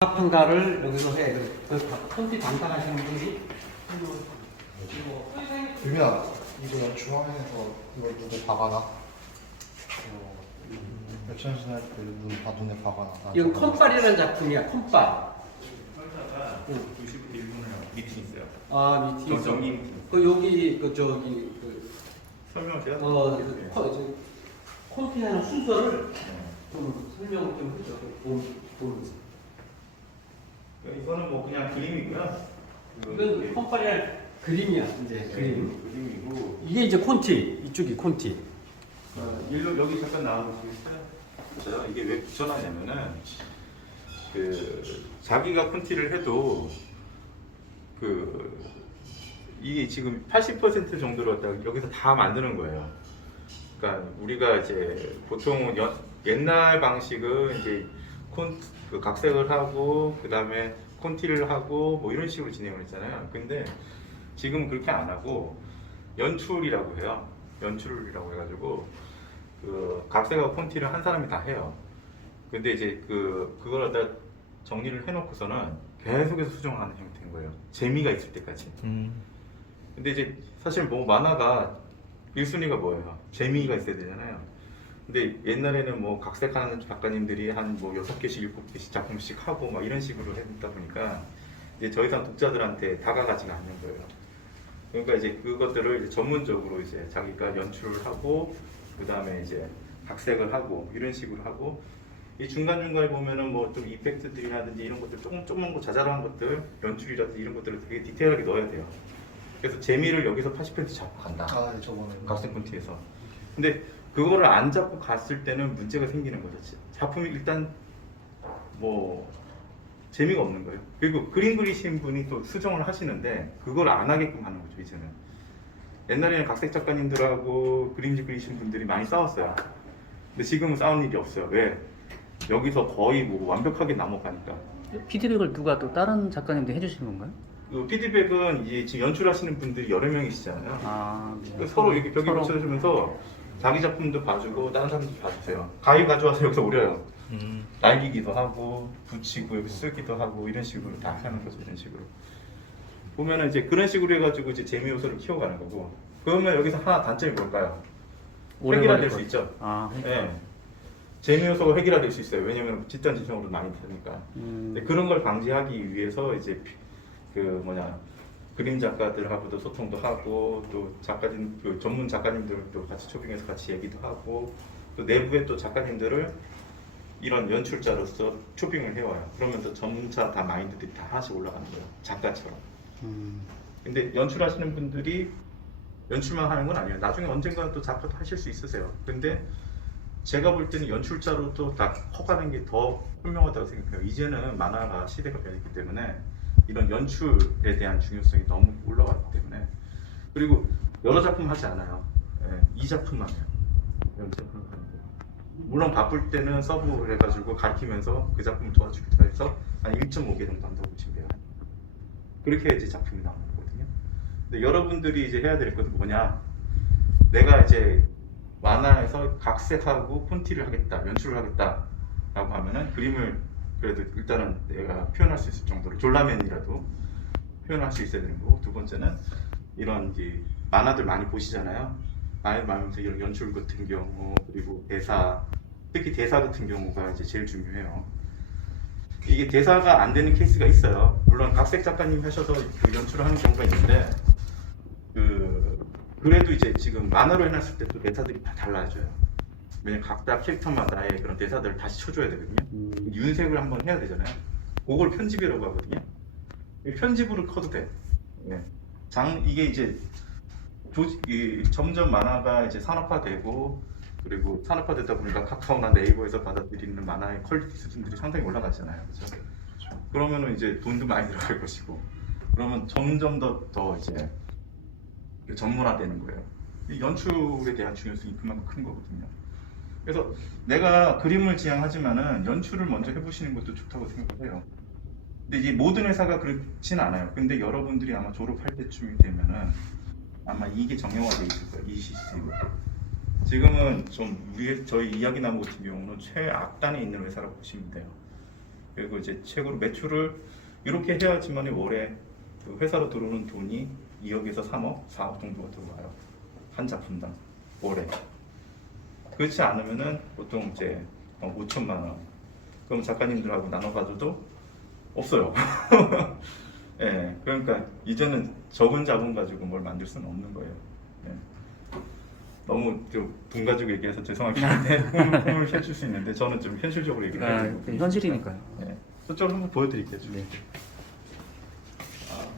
판가를 여기서 해. 그 콘티 담당하시는 분이 유민아, 이거 중앙에서 이걸 눈에 박아놔. 몇천신 할 때 눈에 박아놔. 이건 콘빨이라는 작품이야. 콘빨. 설사가 2시부터 1분을 미팅 있어요. 아 미팅. 있어. 정기 미팅. 그 여기 그 저기 그 설명하세요? 콘티하는 순서를 좀 설명 좀 해줘. 이거는 뭐 그냥 그림이고요. 이건 콘빨이라는 그림이야. 이제 그림. 그림이고. 이게 이제 콘티. 이쪽이 콘티. 일로 여기 잠깐 나와보시겠어요? 그렇죠. 이게 왜 붙여놨냐면은 자기가 콘티를 해도 이게 지금 80% 정도로 여기서 다 만드는 거예요. 그러니까 우리가 이제 보통 옛날 방식은 이제 각색을 하고 그 다음에 콘티를 하고 뭐 이런 식으로 진행을 했잖아요. 근데 지금 그렇게 안 하고 연출이라고 해요. 연출이라고 해가지고 각색하고 콘티를 한 사람이 다 해요. 근데 이제 그걸 갖다 정리를 해놓고서는 계속해서 수정하는 형태인 거예요. 재미가 있을 때까지. 근데 이제 사실 뭐 만화가 1순위가 뭐예요? 재미가 있어야 되잖아요. 근데 옛날에는 뭐 각색하는 작가님들이 한 뭐 6개씩 7개씩 작품씩 하고 막 이런 식으로 했다 보니까 이제 더 이상 독자들한테 다가가지가 않는 거예요. 그러니까 이제 그것들을 이제 전문적으로 이제 자기가 연출을 하고 그 다음에 이제 각색을 하고 이런 식으로 하고 이 중간중간에 보면은 뭐 좀 이펙트들이라든지 이런 것들 조금 더 자잘한 것들 연출이라든지 이런 것들을 되게 디테일하게 넣어야 돼요. 그래서 재미를 여기서 80% 잡고 간다. 아, 저번에. 각색 콘티에서. 근데 그거를 안 잡고 갔을 때는 문제가 생기는 거죠. 작품이 일단 뭐 재미가 없는 거예요. 그리고 그림 그리신 분이 또 수정을 하시는데 그걸 안 하게끔 하는 거죠. 이제는 옛날에는 각색 작가님들하고 그림지 그리신 분들이 많이 싸웠어요. 근데 지금은 싸운 일이 없어요. 왜? 여기서 거의 뭐 완벽하게 넘어가니까. 피드백을 누가 또 다른 작가님들 해주시는 건가요? 그 피드백은 이제 지금 연출하시는 분들이 여러 명이시잖아요. 아, 네. 서로 이렇게 벽에 서로. 붙여주면서 자기 작품도 봐주고 다른 사람도 봐주세요. 가위 가져와서 여기서 오려요. 날리기도 하고 붙이고 여기 쓰기도 하고 이런 식으로 다 하는 거죠. 이런 식으로 보면은 이제 그런 식으로 해가지고 이제 재미 요소를 키워가는 거고. 그러면 여기서 하나 단점이 뭘까요? 오래 획일화될 걸릴 수 것 있죠. 아, 예. 재미 요소가 획일화될 수 있어요. 왜냐면 집단 지성으로 많이 되니까. 근데 그런 걸 방지하기 위해서 이제 그림 작가들하고도 소통도 하고 또 전문 작가님들도 같이 초빙해서 같이 얘기도 하고 또 내부에 또 작가님들을 이런 연출자로서 초빙을 해와요. 그러면서 전문자 다 마인드들이 다 하나씩 올라가는 거예요. 작가처럼. 근데 연출하시는 분들이 연출만 하는 건 아니에요. 나중에 언젠가는 또 작가도 하실 수 있으세요. 근데 제가 볼 때는 연출자로 또 다 커가는 게 더 현명하다고 생각해요. 이제는 만화가 시대가 변했기 때문에 이런 연출에 대한 중요성이 너무 올라왔기 때문에. 그리고 여러 작품 하지 않아요. 예, 이 작품만 해요. 여러 작품을 하는 거예요. 물론 바쁠 때는 서브를 해가지고 가르치면서 그 작품을 도와주기도 해서 한 1.5개 정도 한다고 보시면 돼요. 그렇게 이제 작품이 나오는 거거든요. 근데 여러분들이 이제 해야 될 것은 뭐냐? 내가 이제 만화에서 각색하고 콘티를 하겠다, 연출을 하겠다 라고 하면은 그림을 그래도 일단은 내가 표현할 수 있을 정도로 졸라맨이라도 표현할 수 있어야 되는 거고, 두 번째는 이런 이제 만화들 많이 보시잖아요. 많이 보면서 이런 연출 같은 경우, 그리고 대사, 특히 대사 같은 경우가 이제 제일 중요해요. 이게 대사가 안 되는 케이스가 있어요. 물론 각색 작가님 하셔서 그 연출을 하는 경우가 있는데 그래도 이제 지금 만화로 해놨을 때 또 대사들이 다 달라져요. 왜냐면 각자 캐릭터마다의 그런 대사들을 다시 쳐줘야 되거든요. 윤색을 한번 해야 되잖아요. 그걸 편집이라고 하거든요. 편집으로 커도 돼. 네. 이게 이제 점점 만화가 이제 산업화되고, 그리고 산업화되다 보니까 카카오나 네이버에서 받아들이는 만화의 퀄리티 수준들이 상당히 올라가잖아요. 그렇죠? 그러면은 이제 돈도 많이 들어갈 것이고, 그러면 점점 더 이제 전문화되는 거예요. 이 연출에 대한 중요성이 그만큼 큰 거거든요. 그래서 내가 그림을 지향하지만은 연출을 먼저 해보시는 것도 좋다고 생각을 해요. 근데 이제 모든 회사가 그렇지는 않아요. 근데 여러분들이 아마 졸업할 때쯤이 되면은 아마 이게 정형화되어 있을 거예요. 이 시스템이. 지금은 좀 저희 이야기 나무 같은 경우는 최악단에 있는 회사라고 보시면 돼요. 그리고 이제 최고로 매출을 이렇게 해야지만 올해 그 회사로 들어오는 돈이 2억에서 3억, 4억 정도가 들어와요. 한 작품당 올해. 그렇지 않으면은 보통 이제 5천만 원. 그럼 작가님들하고 나눠 가져도 없어요. 예, 그러니까 이제는 적은 자본 가지고 뭘 만들 수는 없는 거예요. 예. 너무 좀 돈 가지고 얘기해서 죄송하긴 한데 humor 해줄 수 있는데 저는 좀 현실적으로 얘기를 해드리고 현실이니까요. 예. 저쪽으로 한번 보여드릴게요. 좀. 네.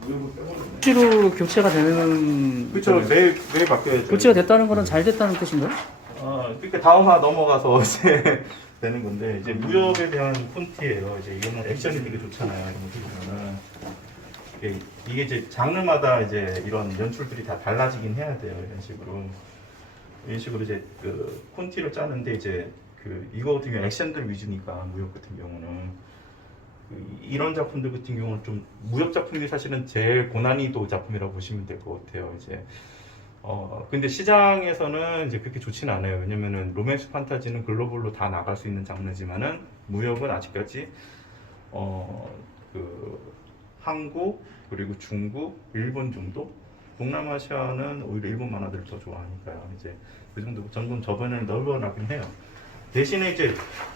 무역을 빼버렸네. 실제로 교체가 되는 그렇죠. 매일 바뀌어야죠. 교체가 됐다는 거는 잘 됐다는 뜻인가요? 그러니까 다음화 넘어가서 이제 되는 건데 이제 무역에 대한 폰트예요. 이제 이거는 액션이 되게 좋잖아요. 이런 거 보면은 이게 이제 장르마다 이제 이런 연출들이 다 달라지긴 해야 돼요. 이런 식으로 이제 그 폰티를 짜는데 이제 그 이거 같은 경우 액션들 위주니까 무역 같은 경우는 이런 작품들 같은 경우는 좀 무역 작품이 사실은 제일 고난이도 작품이라고 보시면 될 것 같아요. 이제 근데 시장에서는 이제 그렇게 좋지는 않아요. 왜냐면은 로맨스 판타지는 글로벌로 다 나갈 수 있는 장르지만은 무역은 아직까지 그 한국 그리고 중국, 일본 정도. 동남아시아는 오히려 일본 만화들을 더 좋아하니까요. 이제 그 정도 전군 저변을 넓어나긴 해요. 대신에 이제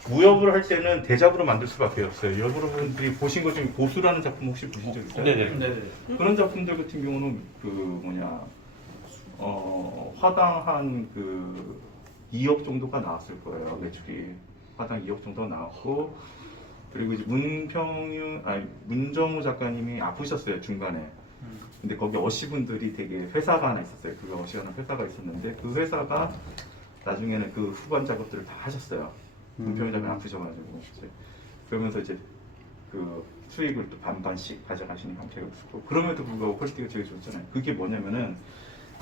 무역을 할 때는 대작으로 만들 수밖에 없어요. 여러분들이 보신 것 중에 고수라는 작품 혹시 보신 적 있어요? 네네. 그런 작품들 같은 경우는 그 뭐냐 화당 한 그 2억 정도가 나왔을 거예요. 매출이 화당 2억 정도가 나왔고 그리고 이제 문정우 작가님이 아프셨어요 중간에. 근데 거기 어시분들이 되게 회사가 하나 있었어요. 그 어시라는 회사가 있었는데 그 회사가 나중에는 그 후반 작업들을 다 하셨어요. 문평 작가님 아프셔가지고 이제 그러면서 이제 그 수익을 또 반반씩 가져가시는 형태가 있었고 그럼에도 불구하고 퀄리티가 되게 좋잖아요. 그게 뭐냐면은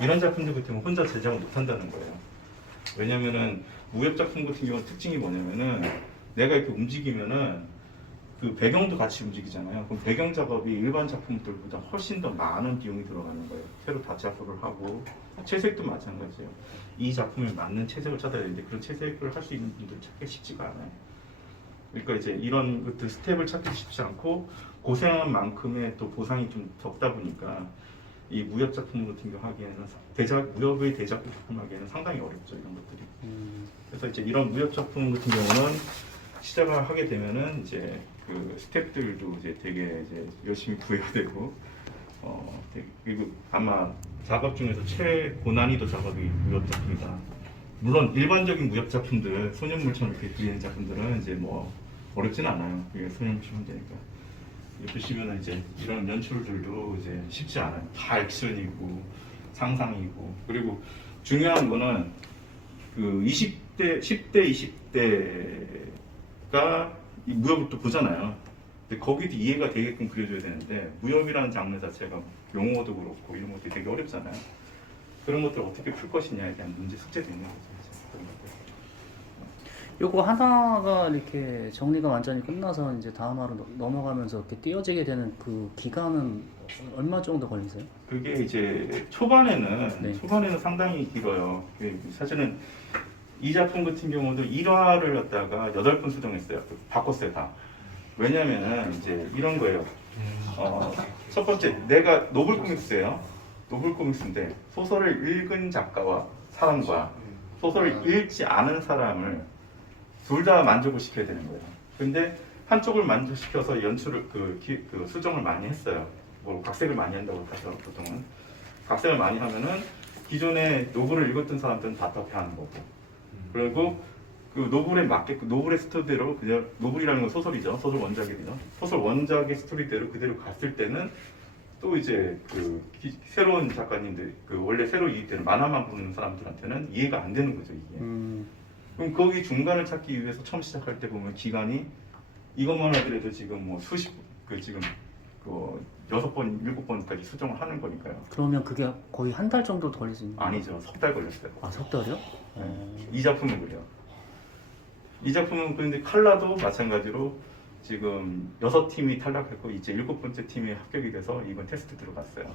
이런 작품들 같은 경우 혼자 제작을 못 한다는 거예요. 왜냐면은 무협 작품 같은 경우 특징이 뭐냐면은 내가 이렇게 움직이면은 그 배경도 같이 움직이잖아요. 그럼 배경 작업이 일반 작품들보다 훨씬 더 많은 비용이 들어가는 거예요. 새로 다 작업을 하고 채색도 마찬가지예요. 이 작품에 맞는 채색을 찾아야 되는데 그런 채색을 할 수 있는 분들 찾기 쉽지가 않아요. 그러니까 이제 이런 것들 스텝을 찾기 쉽지 않고 고생한 만큼의 또 보상이 좀 적다 보니까 이 무협 작품 같은 경우 하기에는 무협의 대작 작품 하기에는 상당히 어렵죠 이런 것들이. 그래서 이제 이런 무협 작품 같은 경우는 시작을 하게 되면은 이제 그 스태프들도 이제 되게 이제 열심히 구해야 되고 그리고 아마 작업 중에서 최고난이도 작업이 무협 작품이다. 물론 일반적인 무협 작품들 소년물처럼 이렇게 그리는 작품들은 이제 뭐 어렵진 않아요. 그게 소년물처럼 되니까. 보시면은 이제 이런 연출들도 이제 쉽지 않아요. 다 액션이고 상상이고 그리고 중요한 거는 그 20대, 10대, 20대가 이 무협을 또 보잖아요. 근데 거기도 이해가 되게끔 그려줘야 되는데 무협이라는 장르 자체가 용어도 그렇고 이런 것들이 되게 어렵잖아요. 그런 것들을 어떻게 풀 것이냐에 대한 문제 숙제도 있는 거죠. 그런 것들. 요거 하나가 이렇게 정리가 완전히 끝나서 이제 다음화로 넘어가면서 이렇게 띄어지게 되는 그 기간은 얼마 정도 걸리세요? 그게 이제 초반에는 네. 상당히 길어요. 사실은 이 작품 같은 경우도 1화를 갖다가 8번 수정했어요. 바꿨어요 다. 왜냐면은 이제 이런 거예요. 첫 번째 내가 노블 코믹스예요. 노블 코믹스인데 소설을 읽은 작가와 사람과 소설을 읽지 않은 사람을 둘 다 만족을 시켜야 되는 거예요. 근데 한쪽을 만족시켜서 연출을 그 수정을 많이 했어요. 뭐 각색을 많이 한다고 하죠 보통은. 각색을 많이 하면은 기존에 노블을 읽었던 사람들은 답답해하는 거고. 그리고 그 노블에 맞게끔 노블의 스토리대로 그냥 노블이라는 건 소설이죠. 소설 원작이죠. 소설 원작의 스토리대로 그대로 갔을 때는 또 이제 그 새로운 작가님들 그 원래 새로 이익되는 만화만 보는 사람들한테는 이해가 안 되는 거죠 이게. 그럼 거기 중간을 찾기 위해서 처음 시작할 때 보면 기간이 이것만 하더라도 지금 뭐 지금 그 6번, 7번까지 수정을 하는 거니까요. 그러면 그게 거의 한 달 정도 걸릴 수 있는 거예요? 아니죠. 석 달 걸렸어요. 아, 석 달이요? 이 작품은 그래요. 이 작품은 근데 칼라도 마찬가지로 지금 6팀이 탈락했고 이제 7번째 팀에 합격이 돼서 이번 테스트 들어갔어요.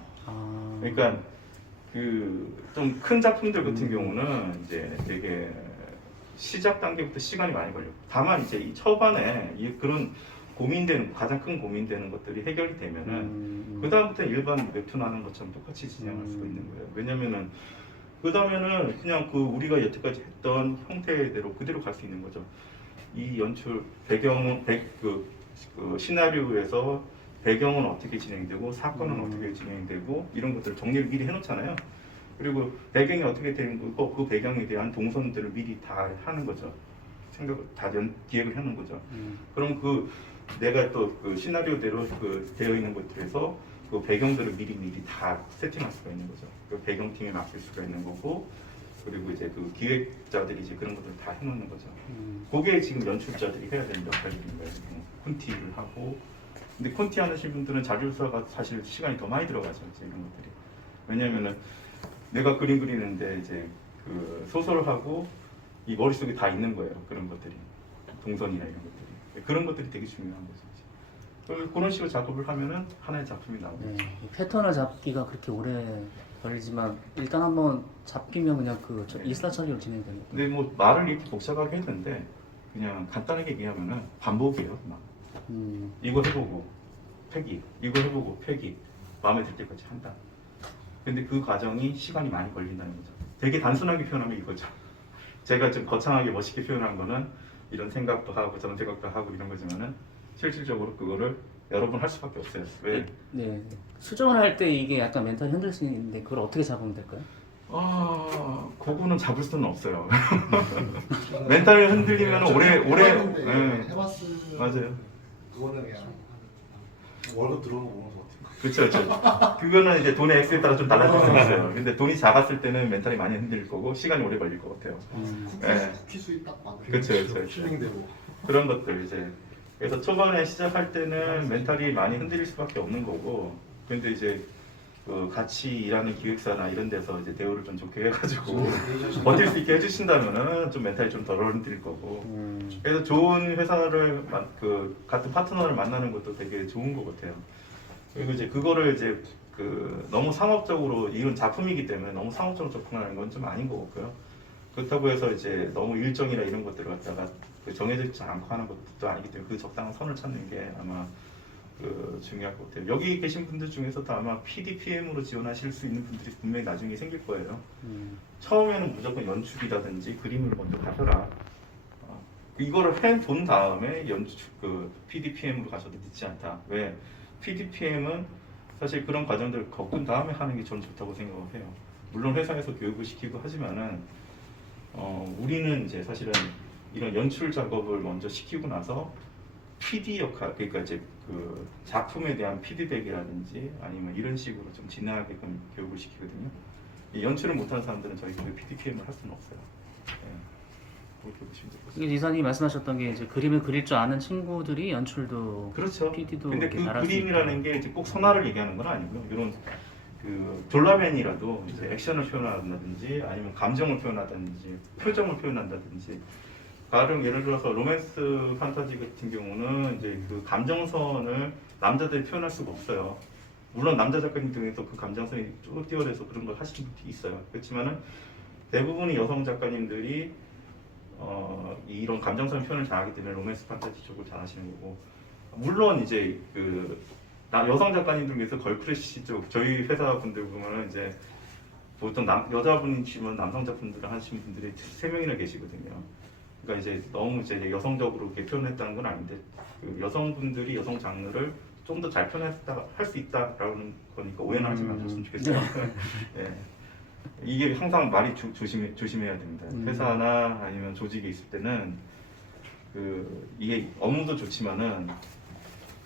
그러니까 그 좀 큰 작품들 같은 경우는 이제 되게 시작 단계부터 시간이 많이 걸려요. 다만 이제 이 초반에 그런 고민되는 가장 큰 고민되는 것들이 해결이 되면은 그 다음부터는 일반 웹툰하는 것처럼 똑같이 진행할 수가 있는 거예요. 왜냐면은 그 다음에는 그냥 그 우리가 여태까지 했던 형태대로 그대로 갈 수 있는 거죠. 이 연출 배경은 그 시나리오에서 배경은 어떻게 진행되고 사건은 어떻게 진행되고 이런 것들을 정리를 미리 해놓잖아요. 그리고 배경이 어떻게 되는 거고 그 배경에 대한 동선들을 미리 다 하는 거죠. 생각을 다 기획을 해놓은 거죠. 그럼 그 내가 또 그 시나리오대로 그 되어 있는 것들에서 그 배경들을 미리 다 세팅할 수가 있는 거죠. 그 배경팀에 맡길 수가 있는 거고 그리고 이제 그 기획자들이 이제 그런 것들을 다 해놓는 거죠. 그게 지금 연출자들이 해야 되는 역할인 거예요. 콘티를 하고 근데 콘티 하시는 분들은 자료조사가 사실 시간이 더 많이 들어가죠. 이제 이런 것들이 왜냐면은 내가 그림 그리는데 이제 그 소설을 하고 이 머릿속에 다 있는 거예요. 그런 것들이 동선이나 이런 것들이 그런 것들이 되게 중요한 거죠. 그런 식으로 작업을 하면은 하나의 작품이 나오죠. 네, 이 패턴을 잡기가 그렇게 오래 걸리지만 일단 한번 잡히면 그냥 그 네. 일사천리로 진행되는 거예요. 근데 뭐 말을 이렇게 복잡하게 했는데 그냥 간단하게 얘기하면은 반복이에요. 막 이거 해보고 폐기, 이거 해보고 폐기, 마음에 들 때까지 한다. 근데 그 과정이 시간이 많이 걸린다는 거죠. 되게 단순하게 표현하면 이거죠. 제가 좀 거창하게 멋있게 표현한 거는 이런 생각도 하고 저런 생각도 하고 이런 거지만은 실질적으로 그거를 여러 번 할 수밖에 없어요. 왜? 네. 수정을 할 때 이게 약간 멘탈이 흔들 수 있는데 그걸 어떻게 잡으면 될까요? 그거는 잡을 수는 없어요. 멘탈이 흔들리면 오래 해봤는데 해봤으면 맞아요. 그거는 그냥 월급 들어오는 거 보면서 어떻게 그렇죠. 그거는 이제 돈의 액수에 따라 좀 달라질 수 있어요. 근데 돈이 작았을 때는 멘탈이 많이 흔들릴 거고 시간이 오래 걸릴 것 같아요. 쿠키 수익 딱 맞는 그쵸. 힐링되고 그런 것들 이제 그래서 초반에 시작할 때는 멘탈이 많이 흔들릴 수밖에 없는 거고 근데 이제 그 같이 일하는 기획사나 이런 데서 이제 대우를 좀 좋게 해가지고 버틸 수 있게 해주신다면은 좀 멘탈이 좀 덜 흔들릴 거고 그래서 좋은 회사를 같은 파트너를 만나는 것도 되게 좋은 것 같아요. 그리고 이제 그거를 이제 그 너무 상업적으로 이건 작품이기 때문에 너무 상업적으로 접근하는 건 좀 아닌 것 같고요. 그렇다고 해서 이제 너무 일정이나 이런 것들을 갖다가 정해져 있지 않고 하는 것도 아니기 때문에 그 적당한 선을 찾는 게 아마 그 중요할 것 같아요. 여기 계신 분들 중에서도 아마 PDPM으로 지원하실 수 있는 분들이 분명히 나중에 생길 거예요. 처음에는 무조건 연출이라든지 그림을 먼저 하셔라. 이거를 해본 다음에 PDPM으로 가셔도 늦지 않다. 왜? PDPM은 사실 그런 과정들을 겪은 다음에 하는 게 저는 좋다고 생각을 해요. 물론 회사에서 교육을 시키고 하지만은 우리는 이제 사실은 이런 연출 작업을 먼저 시키고 나서 PD 역할, 그러니까 이제 그 작품에 대한 피드백이라든지 아니면 이런 식으로 좀 진행하게끔 교육을 시키거든요. 이 연출을 못하는 사람들은 저희 교육 PDPM을 할 수는 없어요. 네. 그렇게 보시면 될 것 같습니다. 이사님이 말씀하셨던 게 이제 그림을 그릴 줄 아는 친구들이 연출도 그렇죠. PD도 근데 이렇게 그 잘할 수 그림이라는 게 이제 꼭 선화를 얘기하는 건 아니고요. 이런 그 졸라맨이라도 이제 액션을 표현한다든지 아니면 감정을 표현한다든지 표정을 표현한다든지 가령 예를 들어서 로맨스 판타지 같은 경우는 이제 그 감정선을 남자들이 표현할 수가 없어요. 물론 남자 작가님 중에서 그 감정선이 쭉 뛰어내서 그런 걸 하시는 분들이 있어요. 그렇지만은 대부분의 여성 작가님들이 이런 감정선 표현을 잘하기 때문에 로맨스 판타지 쪽을 잘하시는 거고 물론 이제 그 여성 작가님들 중에서 걸프레시 쪽 저희 회사 분들 보면은 이제 보통 여자분이시면 남성 작품들을 하시는 분들이 3명이나 계시거든요. 그러니까 이제 너무 이제 여성적으로 이렇게 표현했다는 건 아닌데 그 여성분들이 여성 장르를 좀 더 잘 표현했다 할 수 있다라는 거니까 오해는 하지 마셨으면 좋겠어요. 네. 이게 항상 말이 조심해야 됩니다. 회사나 아니면 조직에 있을 때는 이게 업무도 좋지만은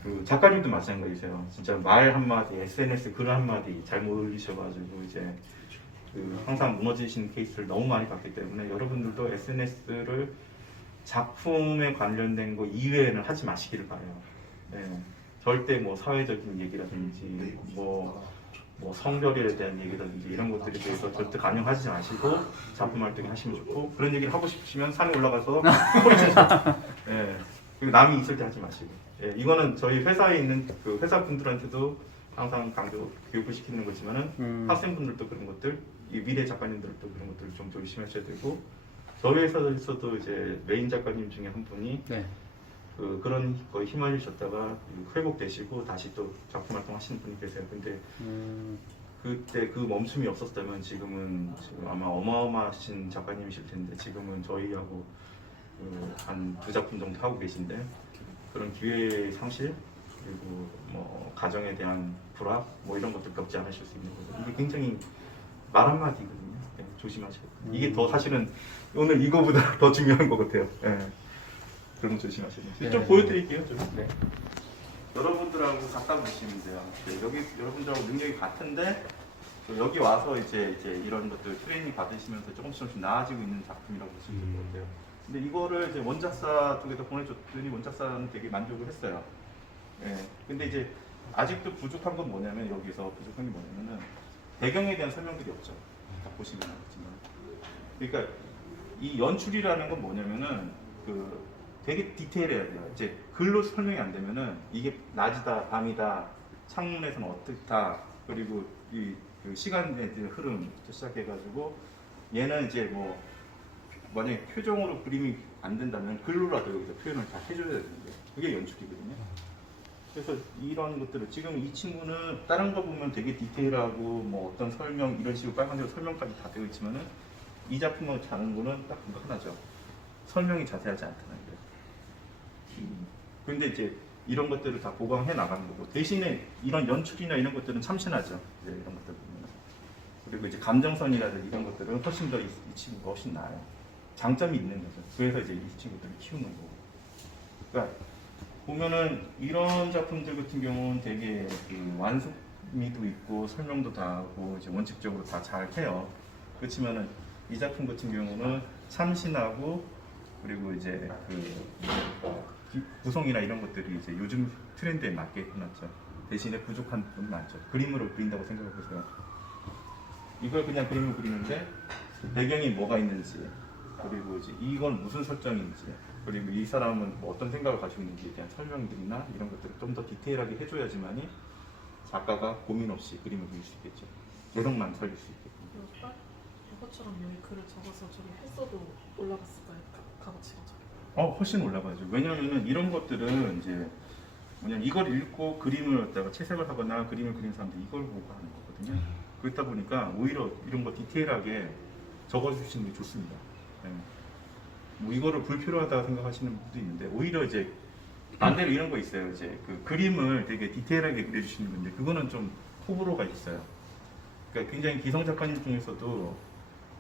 그 작가님도 마찬가지세요. 진짜 말 한마디, SNS 글 한마디 잘못 올리셔가지고 이제 항상 무너지시는 케이스를 너무 많이 봤기 때문에 여러분들도 SNS를 작품에 관련된 거 이외에는 하지 마시기를 바래요. 네. 절대 뭐 사회적인 얘기라든지 뭐 성별에 대한 얘기라든지 이런 것들에 대해서 절대 간용하지 마시고 작품 활동 하시면 좋고 그런 얘기를 하고 싶으시면 산에 올라가서 소리치세요. 네. 그리고 남이 있을 때 하지 마시고. 예, 이거는 저희 회사에 있는 그 회사 분들한테도 항상 강조 교육을 시키는 거지만은 학생분들도 그런 것들, 이 미래 작가님들도 그런 것들을 좀 조심하셔야 되고 저희 회사에서도 이제 메인 작가님 중에 한 분이 네. 그런 거에 휘말리셨다가 회복되시고 다시 또 작품 활동하시는 분이 계세요. 근데 그때 그 멈춤이 없었다면 지금 아마 어마어마하신 작가님이실 텐데 지금은 저희하고 한 2작품 정도 하고 계신데 그런 기회의 상실 그리고 뭐 가정에 대한 불합 뭐 이런 것들 겪지 않으실 수 있는 거죠. 이게 굉장히 말 한마디거든요. 네, 조심하셔야 돼요. 이게 더 사실은 오늘 이거보다 더 중요한 것 같아요. 네. 그럼 조심하셔야 돼요. 네. 좀 보여드릴게요. 좀. 네. 여러분들하고 갖다 보시면 돼요. 네, 여기 여러분들하고 능력이 같은데 여기 와서 이제 이런 것들 트레이닝 받으시면서 조금씩 나아지고 있는 작품이라고 보시면 될 것 같아요. 근데 이거를 이제 원작사 쪽에다 보내줬더니 원작사는 되게 만족을 했어요. 예. 근데 이제 아직도 부족한 건 뭐냐면 여기서 부족한 게 뭐냐면은 배경에 대한 설명들이 없죠. 다 보시면 알겠지만. 그러니까 이 연출이라는 건 뭐냐면은 되게 디테일해야 돼요. 이제 글로 설명이 안 되면은 이게 낮이다, 밤이다, 창문에서는 어떻다, 그리고 그 시간의 흐름부터 시작해가지고 얘는 이제 뭐 만약에 표정으로 그림이 안 된다면 글로라도 여기서 표현을 다 해줘야 되는데 그게 연출이거든요. 그래서 이런 것들을 지금 이 친구는 다른 거 보면 되게 디테일하고 뭐 어떤 설명 이런 식으로 빨간색으로 설명까지 다 되어 있지만은 이 작품하고 다른 거는 딱 그거 하나죠. 설명이 자세하지 않다는 거예요. 근데 이제 이런 것들을 다 보강해 나가는 거고 대신에 이런 연출이나 이런 것들은 참신하죠. 이제 이런 것들 보면 그리고 이제 감정선이라든지 이런 것들은 훨씬 더 이 친구가 훨씬 나아요. 장점이 있는 거죠. 그래서 이제 이 친구들을 키우는 거고. 그러니까 보면은 이런 작품들 같은 경우는 되게 완성미도 있고 설명도 다 하고 이제 원칙적으로 다 잘 해요. 그렇지만은 이 작품 같은 경우는 참신하고 그리고 이제 구성이나 이런 것들이 이제 요즘 트렌드에 맞게 해놨죠. 대신에 부족한 부분이 많죠. 그림으로 그린다고 생각해 보세요. 이걸 그냥 그림을 그리는데 배경이 뭐가 있는지 그리고 이제 이건 무슨 설정인지 그리고 이 사람은 뭐 어떤 생각을 가지고 있는지에 대한 설명들이나 이런 것들을 좀 더 디테일하게 해줘야지만이 작가가 고민 없이 그림을 그릴 수 있겠죠. 개성만 살릴 수 있겠죠. 이것처럼 여기 글을 적어서 저기 했어도 올라갔을까요? 값어치가 훨씬 올라가죠. 왜냐하면 이런 것들은 이제 뭐냐면 이걸 읽고 그림을 갖다가 채색을 하거나 그림을 그리는 사람들이 이걸 보고 하는 거거든요. 그렇다 보니까 오히려 이런 거 디테일하게 적어주시는 게 좋습니다. 네. 뭐 이거를 불필요하다 생각하시는 분도 있는데 오히려 이제 반대로 이런 거 있어요. 이제 그 그림을 되게 디테일하게 그려주시는 건데 그거는 좀 호불호가 있어요. 그러니까 굉장히 기성 작가님 중에서도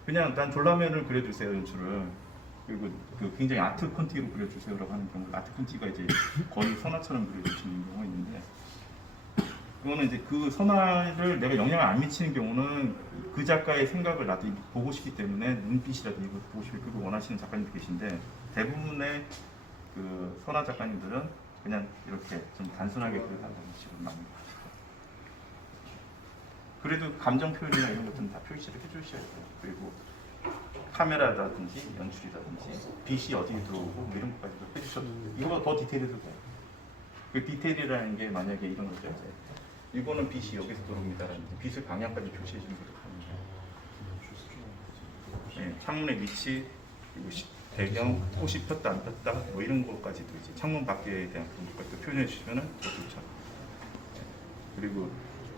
그냥 난 졸라맨을 그려주세요 연출을 그리고 굉장히 아트 콘티로 그려주세요라고 하는 경우 아트 콘티가 이제 거의 선화처럼 그려주시는 경우가 있는데 그거는 이제 그 선화를 내가 영향을 안 미치는 경우는 그 작가의 생각을 나도 보고 싶기 때문에 눈빛이라든지 이걸 보고 싶고 그걸 원하시는 작가님도 계신데 대부분의 그 선화 작가님들은 그냥 이렇게 좀 단순하게 그려달라는 식으로 많이 하시고 그래도 감정 표현이나 이런 것들은 다 표시를 해주셔야 돼요. 그리고 카메라라든지 연출이라든지 빛이 어디에 들어오고 뭐 이런 것까지도 해주셔도 돼요. 이거 더 디테일해도 돼요. 그 디테일이라는 게 만약에 이런 거죠. 이거는 빛이 여기서 들어옵니다라든지 빛의 방향까지 표시해 주는 것도 가능해요. 네, 창문의 위치, 그리고 배경, 꽃이 폈다 안 폈다 뭐 이런 것까지도 이제 창문 밖에 대한 부분까지도 표현해 주시면은 더 좋죠. 그리고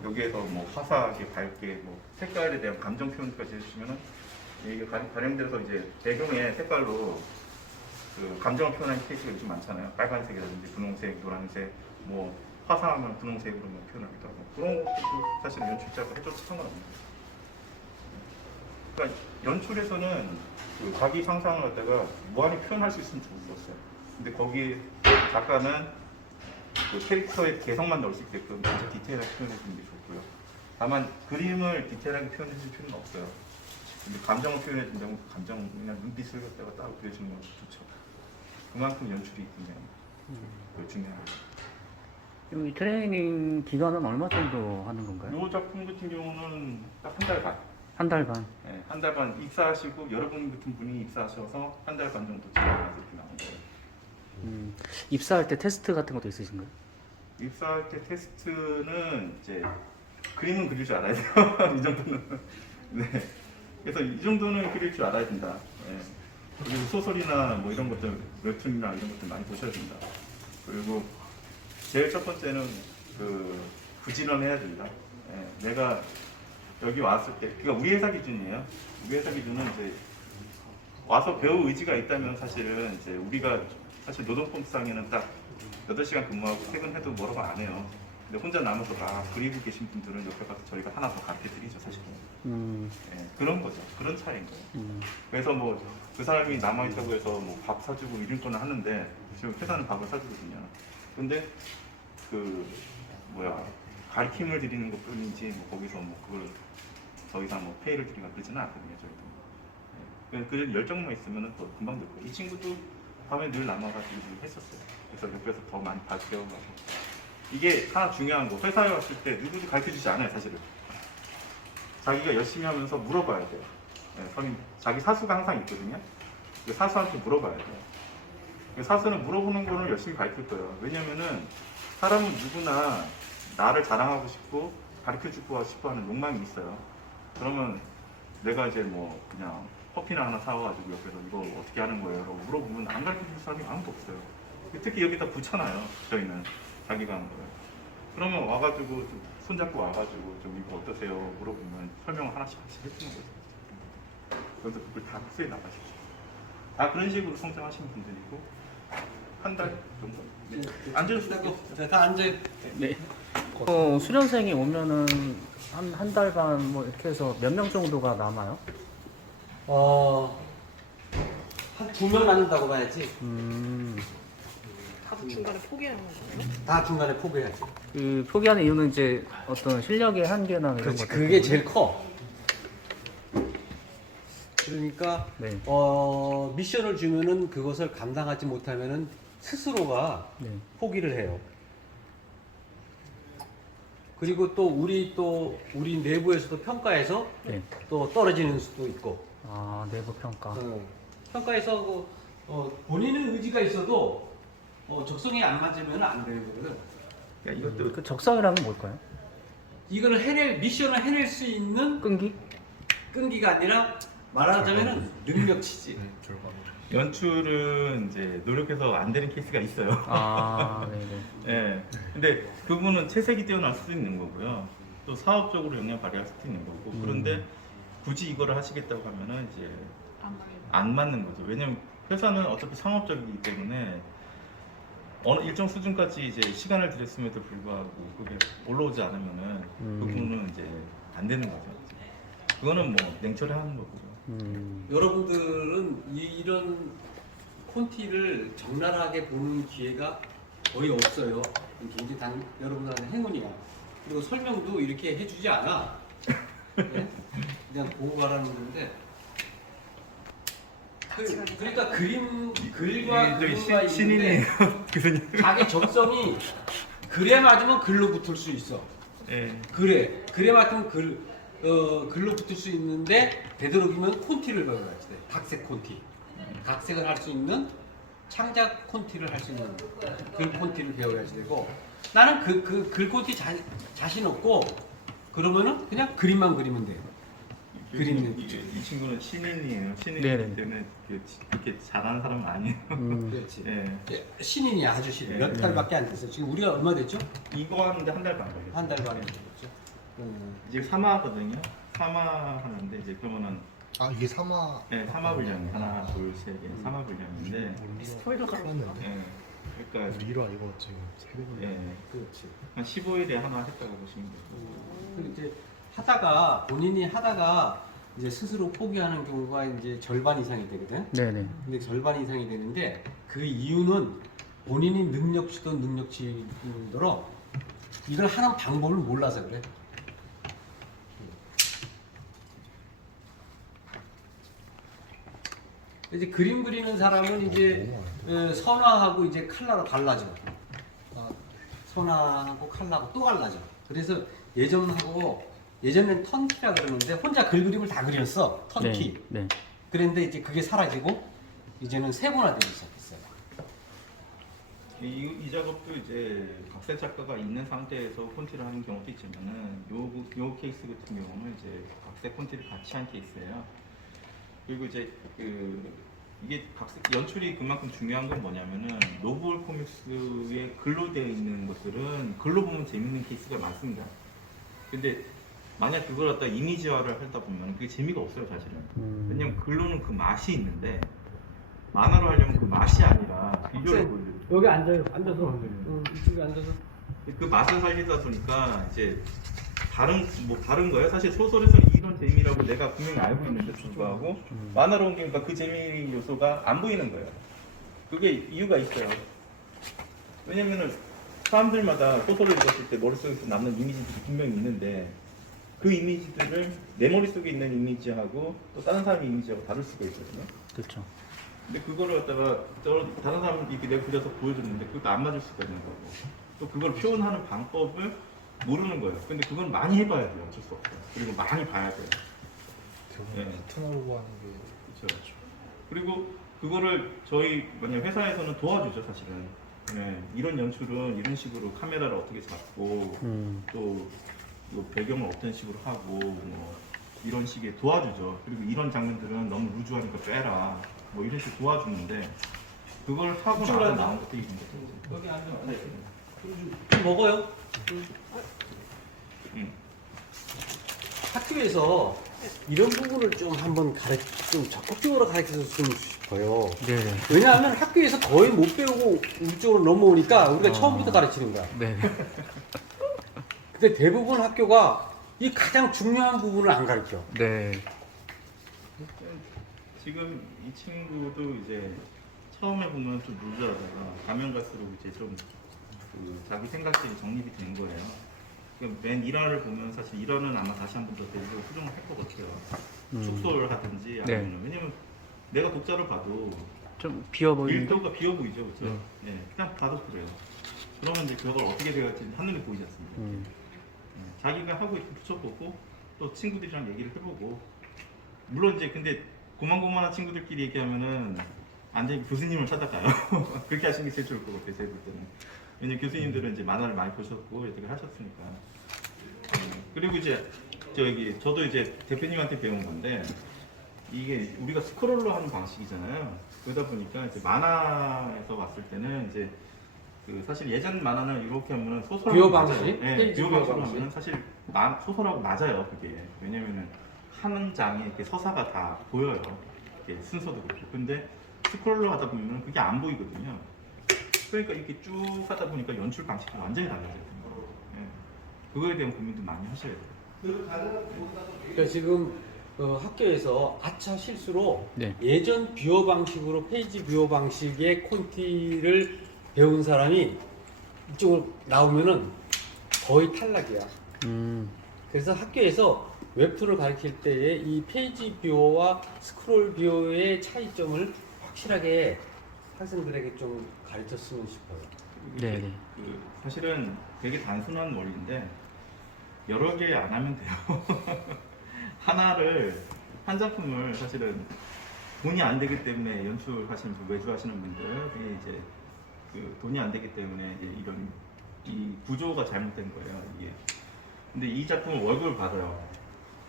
여기에서 뭐 화사하게 밝게 뭐 색깔에 대한 감정 표현까지 해주시면은 이게 가령돼서 이제 배경에 색깔로 그 감정을 표현하는 케이스가 요즘 많잖아요. 빨간색이라든지 분홍색, 노란색, 뭐 화사하면 분홍색으로 표현하기도 하고 그런 것도 사실 연출자가 해줘도 상관없는 거예요. 그러니까 연출에서는 그 자기 상상을 갖다가 무한히 표현할 수 있으면 좋았어요. 근데 거기에 작가는 그 캐릭터의 개성만 넣을 수 있게끔 진짜 디테일하게 표현해 주는 게 좋고요. 다만 그림을 디테일하게 표현해 줄 필요는 없어요. 근데 감정을 표현해 준다면 감정 그냥 눈빛을 갖다가 따로 그려주는 건 좋죠. 그만큼 연출이 그냥 중요합니다. 이 트레이닝 기간은 얼마 정도 하는 건가요? 이 작품 같은 경우는 딱 한 달 반. 한 달 반. 네, 한 달 반 입사하시고 여러분 같은 분이 입사하셔서 한 달 반 정도 진행해서 이렇게 나온 거예요. 입사할 때 테스트 같은 것도 있으신가요? 입사할 때 테스트는 이제 그림은 그릴 줄 알아야 돼요. 이 정도는. 네. 그래서 이 정도는 그릴 줄 알아야 된다. 네. 그리고 소설이나 뭐 이런 것들, 웹툰이나 이런 것들 많이 보셔야 된다. 그리고 제일 첫 번째는 그 부지런해야 된다. 예, 내가 여기 왔을 때, 그러니까 우리 회사 기준이에요. 우리 회사 기준은 이제 와서 배울 의지가 있다면 사실은 이제 우리가 사실 노동법상에는 딱 8시간 근무하고 퇴근해도 뭐라고 안 해요. 근데 혼자 남아서 막 그리고 계신 분들은 옆에 가서 저희가 하나 더 가르쳐 드리죠, 사실은. 예, 그런 거죠. 그런 차이인 거예요. 그래서 뭐 그 사람이 남아있다고 해서 뭐 밥 사주고 이런 거는 하는데 지금 회사는 밥을 사주거든요. 근데 그 뭐야 가르침을 드리는 것 뿐이지 뭐 거기서 뭐 그걸 더 이상 뭐 페이를 드리거나 그러지는 않거든요, 저희도. 그 열정만 있으면 또 금방 될 거예요. 이 친구도 밤에 늘 남아가지고 했었어요. 그래서 옆에서 더 많이 배워가고. 이게 하나 중요한 거, 회사에 왔을 때 누구도 가르쳐주지 않아요, 사실은. 자기가 열심히 하면서 물어봐야 돼요. 네, 자기 사수가 항상 있거든요. 그 사수한테 물어봐야 돼요. 그 사수는 물어보는 거를 열심히 가르칠 거예요. 왜냐면은 사람은 누구나 나를 자랑하고 싶고 가르쳐주고 싶어 하는 욕망이 있어요. 그러면 내가 이제 뭐 그냥 커피나 하나 사와가지고 옆에서 이거 어떻게 하는 거예요? 라고 물어보면 안 가르쳐줄 사람이 아무도 없어요. 특히 여기다 붙잖아요. 저희는 자기가 하는 거예요. 그러면 와가지고 좀 손잡고 와가지고 좀 이거 어떠세요? 물어보면 설명을 하나씩 같이 해주는 거죠. 그래서 그걸 다 흡수해 나가십시오. 다 그런 식으로 성장하시는 분들이고 한 달 정도 앉아주시고 다 앉아. 네. 수련생이 오면은 한 달간 뭐 이렇게 해서 몇 명 정도가 남아요? 한 2명 남는다고 봐야지. 다 중간에 포기하는 거예요? 다 중간에 포기해야지. 그 포기하는 이유는 이제 어떤 실력의 한계나 이런 그렇지. 것들. 그게 제일 커. 그러니까 네. 미션을 주면은 그것을 감당하지 못하면은 스스로가 네. 포기를 해요. 그리고 또 우리 내부에서도 평가해서 네. 또 떨어지는 수도 있고. 아, 내부 평가. 평가에서 본인은 의지가 있어도 적성이 안 맞으면 안 되는 거거든. 그러니까 이것도 그 적성이라는 뭘까요? 이거를 미션을 해낼 수 있는 끈기? 끈기가 아니라 말하자면은 능력치지. 연출은 이제 노력해서 안 되는 케이스가 있어요. 아, 네네. 예. 근데 그분은 채색이 뛰어날 수도 있는 거고요. 또 사업적으로 영향 발휘할 수도 있는 거고. 그런데 굳이 이거를 하시겠다고 하면은 이제 안 가요. 안 맞는 거죠. 왜냐면 회사는 어차피 상업적이기 때문에 어느 일정 수준까지 이제 시간을 들였음에도 불구하고 그게 올라오지 않으면은 그분은 이제 안 되는 거죠. 그거는 뭐 냉철히 하는 거고요. 여러분들은 이런 콘티를 적나라하게 보는 기회가 거의 없어요. 굉장히 여러분들한테 행운이야. 그리고 설명도 이렇게 해주지 않아. 네? 그냥 보고 가라는 건데. 그러니까 글과 그림과 신인이에요. 있는데 자기 적성이 글에 맞으면 글로 붙을 수 있어. 예. 글에 맞으면 글로 붙을 수 있는데 되도록이면 콘티를 배워야지 돼. 각색 콘티. 각색을 할 수 있는 창작 콘티를 할 수 있는 글 콘티를 배워야지 되고 나는 글 콘티 자신 없고 그러면은 그냥 그림만 그리면 돼요. 그림 이 친구는 신인이에요. 신인이기 네네. 때문에 그렇게 잘하는 사람은 아니에요. 그렇지. 예. 신인이야 아주 신인. 네. 몇 달밖에 안 됐어. 지금 우리가 얼마 됐죠? 이거 하는데 한 달 반 걸렸어요. 한 달 반이 됐죠. 이제 3화거든요. 3화 하는데 이제 그러면은 아 이게 3화. 네, 3화 분량 하나, 둘, 세 개, 3화 분량인데 스포일러가 끝났는데. 예. 그러니까 1화 이거 지금 300원. 예. 그렇지. 한 15일에 하나 했다고 보시면 돼요. 그리고 이제 본인이 하다가 이제 스스로 포기하는 경우가 이제 절반 이상이 되거든. 네네. 근데 절반 이상이 되는데 그 이유는 본인이 능력치도 능력치도록 이걸 하는 방법을 몰라서 그래. 이제 그림 그리는 사람은 이제 선화하고 이제 칼라로 갈라져. 선화하고 칼라하고 또 갈라져. 그래서 예전엔 턴키라 그러는데 혼자 글 그림을 다 그렸어. 턴키. 네. 네. 그런데 이제 그게 사라지고 이제는 세분화되기 시작했어요. 이 작업도 이제 각색 작가가 있는 상태에서 콘티를 하는 경우도 있지만은 요 케이스 같은 경우는 이제 각색 콘티를 같이 한 케이스예요. 그리고 이제 그 이게 연출이 그만큼 중요한 건 뭐냐면은 노블 코믹스에 글로 되어 있는 것들은 글로 보면 재밌는 케이스가 많습니다. 근데 만약 그걸 갖다 이미지화를 하다 보면 그게 재미가 없어요, 사실은. 왜냐면 글로는 그 맛이 있는데 만화로 하려면 그 맛이 아니라 비주얼을 보여줘요. 여기 앉아요. 앉아서. 이쪽에 앉아서. 그 맛을 살리다 보니까 이제 다른 거예요. 사실 소설에서는 이런 재미라고 내가 분명히 알고 있는데 불구하고 만화로 옮기니까 그 재미 요소가 안 보이는 거예요. 그게 이유가 있어요. 왜냐면은 사람들마다 소설을 읽었을 때 머릿속에서 남는 이미지들이 분명히 있는데 그 이미지들을 내 머릿속에 있는 이미지하고 또 다른 사람의 이미지하고 다를 수가 있거든요. 그렇죠. 근데 그거를 갖다가 다른 사람 이렇게 내가 그려서 보여줬는데 그것도 안 맞을 수가 있는 거고 또 그걸 표현하는 방법을 모르는 거예요. 근데 그건 많이 해봐야 돼요. 어쩔 수 없어요. 그리고 많이 봐야 돼요. 결국 네. 파트너로 하는 게 그렇죠. 그리고 그거를 저희 회사에서는 도와주죠, 사실은. 네. 이런 연출은 이런 식으로 카메라를 어떻게 잡고 또 배경을 어떤 식으로 하고 뭐 이런 식의 도와주죠. 그리고 이런 장면들은 너무 루즈하니까 빼라. 뭐 이런 식으로 도와주는데 그걸 하고 나서 나온 것들이 있는 거죠. 여기 앉아. 좀 먹어요. 학교에서 이런 부분을 좀 한번 좀 적극적으로 가르쳐서 좀 싶어요. 네. 왜냐하면 학교에서 거의 못 배우고 우리 쪽으로 넘어오니까 우리가 처음부터 가르치는 거야. 네. 근데 대부분 학교가 이 가장 중요한 부분을 안 가르쳐. 네. 지금 이 친구도 이제 처음에 보면 좀 루즈하다가 가면 갈수록 이제 좀 그 자기 생각들이 정립이 된 거예요. 맨 1화를 보면 사실 1화는 아마 다시 한 번 더 데리고 수정을 할 것 같아요. 축소를 하든지 네. 아니면 왜냐면 내가 독자를 봐도 좀 비어 보이는데. 일도가 비어 보이죠, 그렇죠? 네, 그냥 봐도 그래요. 그러면 이제 그걸 어떻게 돼갈지 한눈에 보이지 않습니까? 자기가 하고 있고 붙여보고 또 친구들이랑 얘기를 해보고 물론 이제 근데 고만고만한 친구들끼리 얘기하면은 안 되면 교수님을 찾아가요. 그렇게 하시는 게 제일 좋을 것 같아요, 제가 볼 때는. 왜냐면 교수님들은 이제 만화를 많이 보셨고 이렇게 하셨으니까. 그리고 이제 저도 이제 대표님한테 배운 건데 이게 우리가 스크롤로 하는 방식이잖아요. 그러다 보니까 이제 만화에서 봤을 때는 이제 그 사실 예전 만화는 이렇게 하면은 소설하고 뷰어 맞아요. 방식? 네, 페이지 뷰어 뷰어 방식으로 방식. 하면은 사실 소설하고 맞아요, 그게. 왜냐면은 한 장에 이렇게 서사가 다 보여요. 이렇게 순서도 그렇고. 근데 스크롤로 하다 보면 그게 안 보이거든요. 그러니까 이렇게 쭉 하다 보니까 연출 방식이 완전히 달라져요. 예. 그거에 대한 고민도 많이 하셔야 돼요. 그러니까 지금 학교에서 아차 실수로 네. 예전 뷰어 방식으로 페이지 뷰어 방식의 콘티를 배운 사람이 이쪽으로 나오면은 거의 탈락이야. 그래서 학교에서 웹툰을 가르칠 때에 이 페이지 뷰어와 스크롤 뷰어의 차이점을 확실하게 학생들에게 좀 가르쳤으면 싶어요. 네. 네. 그 사실은 되게 단순한 원리인데 여러 개 안 하면 돼요. 한 작품을 사실은 돈이 안 되기 때문에 연출하시는 분, 외주하시는 분들이 이제 그 돈이 안 되기 때문에 이제 이런 이 구조가 잘못된 거예요, 이게. 근데 이 작품은 월급을 받아요.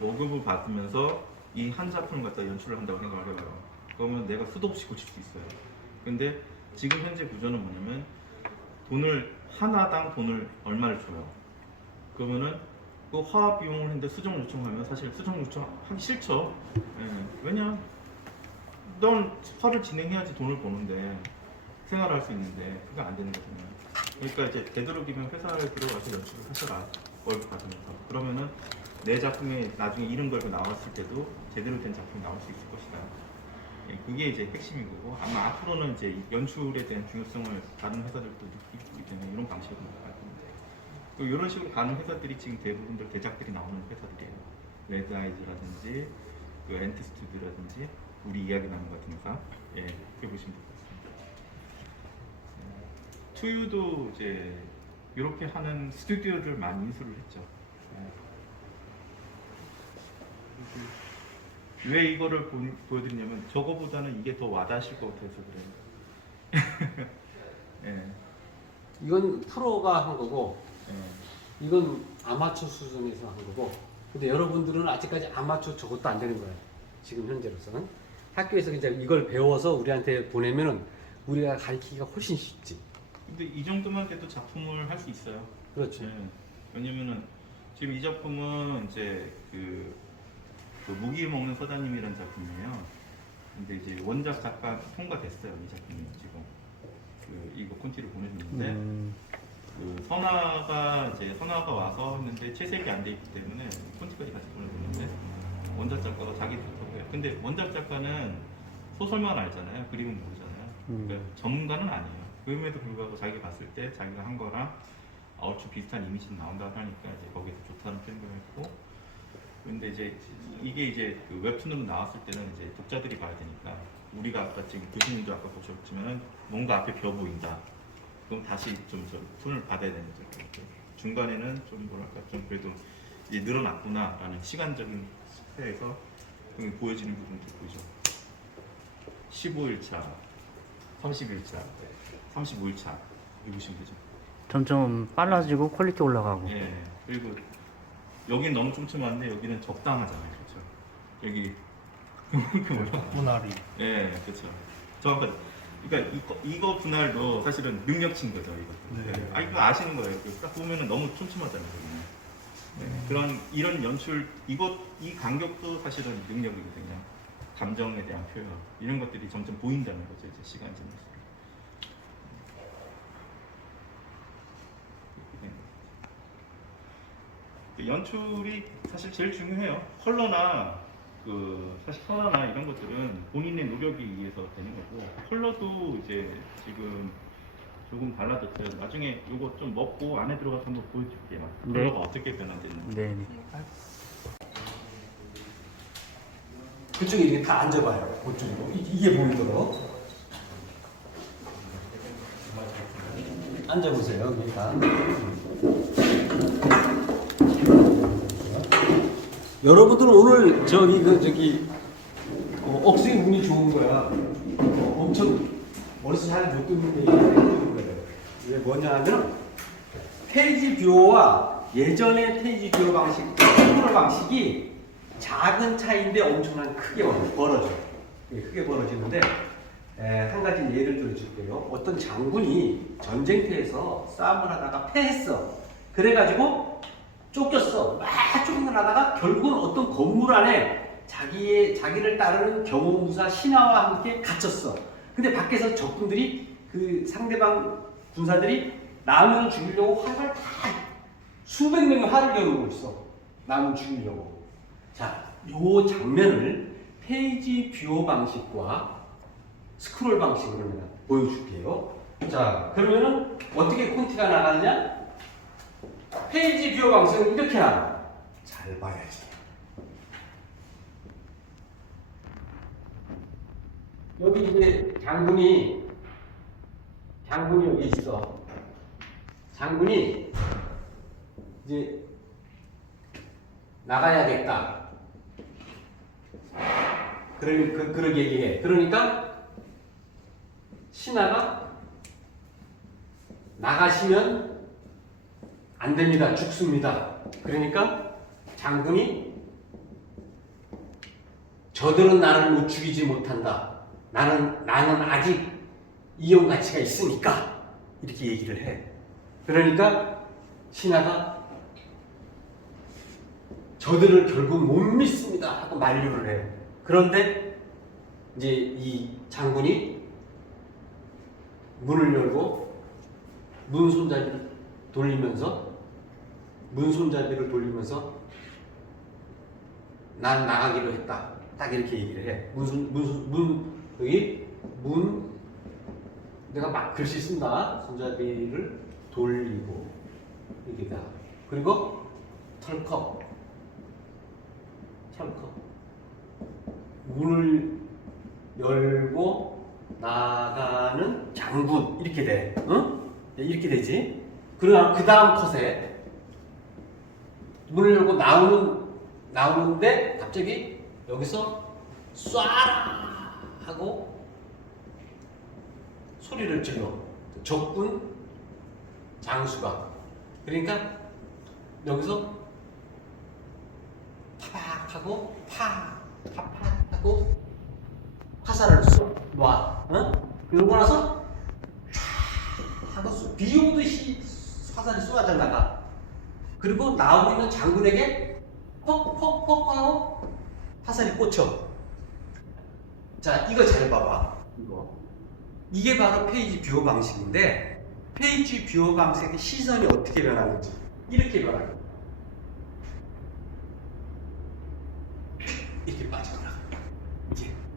월급을 받으면서 이 한 작품을 갖다 연출을 한다고 생각을 해봐요. 그러면 내가 수도 없이 고칠 수 있어요. 근데 지금 현재 구조는 뭐냐면 하나당 돈을 얼마를 줘요. 그러면은 그 화합 비용을 했는데 수정 요청하면 사실 수정 요청하기 싫죠. 예. 왜냐? 넌 화를 진행해야지 돈을 버는데 생활을 할 수 있는데 그게 안 되는 거잖아요. 그러니까 이제 되도록이면 회사에 들어가서 연출을 하셔라. 월급 받으면서. 그러면은 내 작품에 나중에 이름 걸고 나왔을 때도 제대로 된 작품이 나올 수 있을 것이다. 예, 그게 이제 핵심인 거고 아마 앞으로는 이제 연출에 대한 중요성을 다른 회사들도 느끼기 때문에 이런 방식으로 나갈 겁니다. 또 이런 식으로 가는 회사들이 지금 대부분들 대작들이 나오는 회사들이에요. 레드아이즈라든지 그 엔트스튜디오라든지 우리 이야기 나누는 같은 회사, 예, 그렇게 보시면 될 것 같습니다. 투유도 이제 이렇게 하는 스튜디오를 많이 인수를 했죠. 예. 왜 이거를 보여드리냐면 저거보다는 이게 더 와닿으실 것 같아서 그래요. 예. 이건 프로가 한 거고 예. 이건 아마추어 수준에서 한 거고 근데 여러분들은 아직까지 아마추어 저것도 안 되는 거예요. 지금 현재로서는. 학교에서 이제 이걸 배워서 우리한테 보내면은 우리가 가르치기가 훨씬 쉽지. 근데 이 정도만 돼도 작품을 할 수 있어요. 그렇죠. 네. 왜냐면은 지금 이 작품은 이제 그 무기 먹는 서다님이라는 작품이에요. 근데 이제 원작 작가 통과됐어요. 이 작품이 지금 이거 콘티를 보내줬는데 그 선화가 와서 했는데 채색이 안 돼 있기 때문에 콘티까지 같이 보내줬는데 원작 작가가 자기 좋다고 해요. 근데 원작 작가는 소설만 알잖아요. 그림은 모르잖아요. 그러니까 전문가는 아니에요. 그럼에도 불구하고 자기 봤을 때 자기가 한 거랑 얼추 비슷한 이미지가 나온다고 하니까 이제 거기서 좋다는 평가를 했고, 근데 이제 이게 이제 그 웹툰으로 나왔을 때는 이제 독자들이 봐야 되니까 우리가 아까 지금 교수님도 아까 보셨지만 뭔가 앞에 벼 보인다. 그럼 다시 좀 손을 받아야 되는 거죠. 중간에는 좀 뭐랄까 좀 그래도 이제 늘어났구나라는 시간적인 스페에서 보여지는 부분도 보이죠. 15일차, 30일차, 35일차 보시면 되죠. 점점 빨라지고 퀄리티 올라가고. 예. 그리고 여긴 너무 촘촘한데 여기는 적당하잖아요. 그렇죠? 여기 그만큼 올라. 분할이. 예, 그렇죠. 정확하게. 그러니까 이거 분할도 사실은 능력치인 거죠, 이거. 네. 아, 이거 아시는 거예요. 딱 보면은 너무 촘촘하잖아요, 여기는. 네. 그런 이런 연출, 이 간격도 사실은 능력이거든요. 감정에 대한 표현 이런 것들이 점점 보인다는 거죠, 이제 시간 지나서. 연출이 사실 제일 중요해요. 컬러나 사실 컬러나 이런 것들은 본인의 노력에 의해서 되는 거고, 컬러도 이제 지금 조금 달라졌어요. 나중에 이거 좀 먹고 안에 들어가서 한번 보여줄게요. 네. 컬러가 어떻게 변화됐는지. 네. 그쪽에 이렇게 다 앉아봐요. 그쪽으로. 이게 보이도록. 앉아보세요. 여기 다. 여러분들은 오늘 억수의 운이 좋은 거야. 엄청 머릿속 잘못 듣는 얘기 해주는 거예요. 이게 뭐냐 하면 페이지 뷰어와 예전의 페이지 뷰어 방식, 스크롤 방식이 작은 차이인데 엄청난 크게 벌어져. 크게 벌어지는데 한 가지 예를 들어줄게요. 어떤 장군이 전쟁터에서 싸움을 하다가 패했어. 그래가지고 쫓겼어. 막 쫓겨나다가 결국은 어떤 건물 안에 자기를 따르는 경호무사 신하와 함께 갇혔어. 근데 밖에서 적군들이 그 상대방 군사들이 남을 죽이려고 활을 다 수백 명의 활을 겨누고 있어. 남을 죽이려고. 자, 요 장면을 페이지 뷰어 방식과 스크롤 방식으로 내가 보여줄게요. 자, 그러면은 어떻게 콘티가 나가느냐? 페이지 뷰어 방식은 이렇게 나가. 잘 봐야지. 여기 이제 장군이 여기 있어. 장군이 이제 나가야겠다. 그런 얘기해. 그러니까 신하가 나가시면 안 됩니다. 죽습니다. 그러니까 장군이 저들은 나를 못 죽이지 못한다. 나는 아직 이용 가치가 있으니까 이렇게 얘기를 해. 그러니까 신하가 저들을 결국 못 믿습니다 하고 만류를 해. 그런데 이제 이 장군이 문을 열고 문손잡이를 돌리면서 난 나가기로 했다. 딱 이렇게 얘기를 해. 내가 막 글씨 쓴다. 손잡이를 돌리고 이렇게 다. 그리고 털컥 문을 열고 나가는 장군 이렇게 돼. 응? 이렇게 되지. 그러나 그 다음 컷에 문을 열고 나오는데 갑자기 여기서 쏴라 하고 소리를 질러. 적군 장수가. 그러니까 여기서 파박 하고 파팍 하고 화살을 놔. 어? 그러고 나서 쫙 하고 비 오듯이 화살이 쏘아져 나가. 그리고 나오고 있는 장군에게 퍽퍽퍽 하고 화살이 꽂혀. 자, 이거 잘 봐봐. 이게 바로 페이지 뷰어 방식인데, 페이지 뷰어 방식의 시선이 어떻게 변하는지 이렇게 변하는 거야. 이렇게 빠져나가.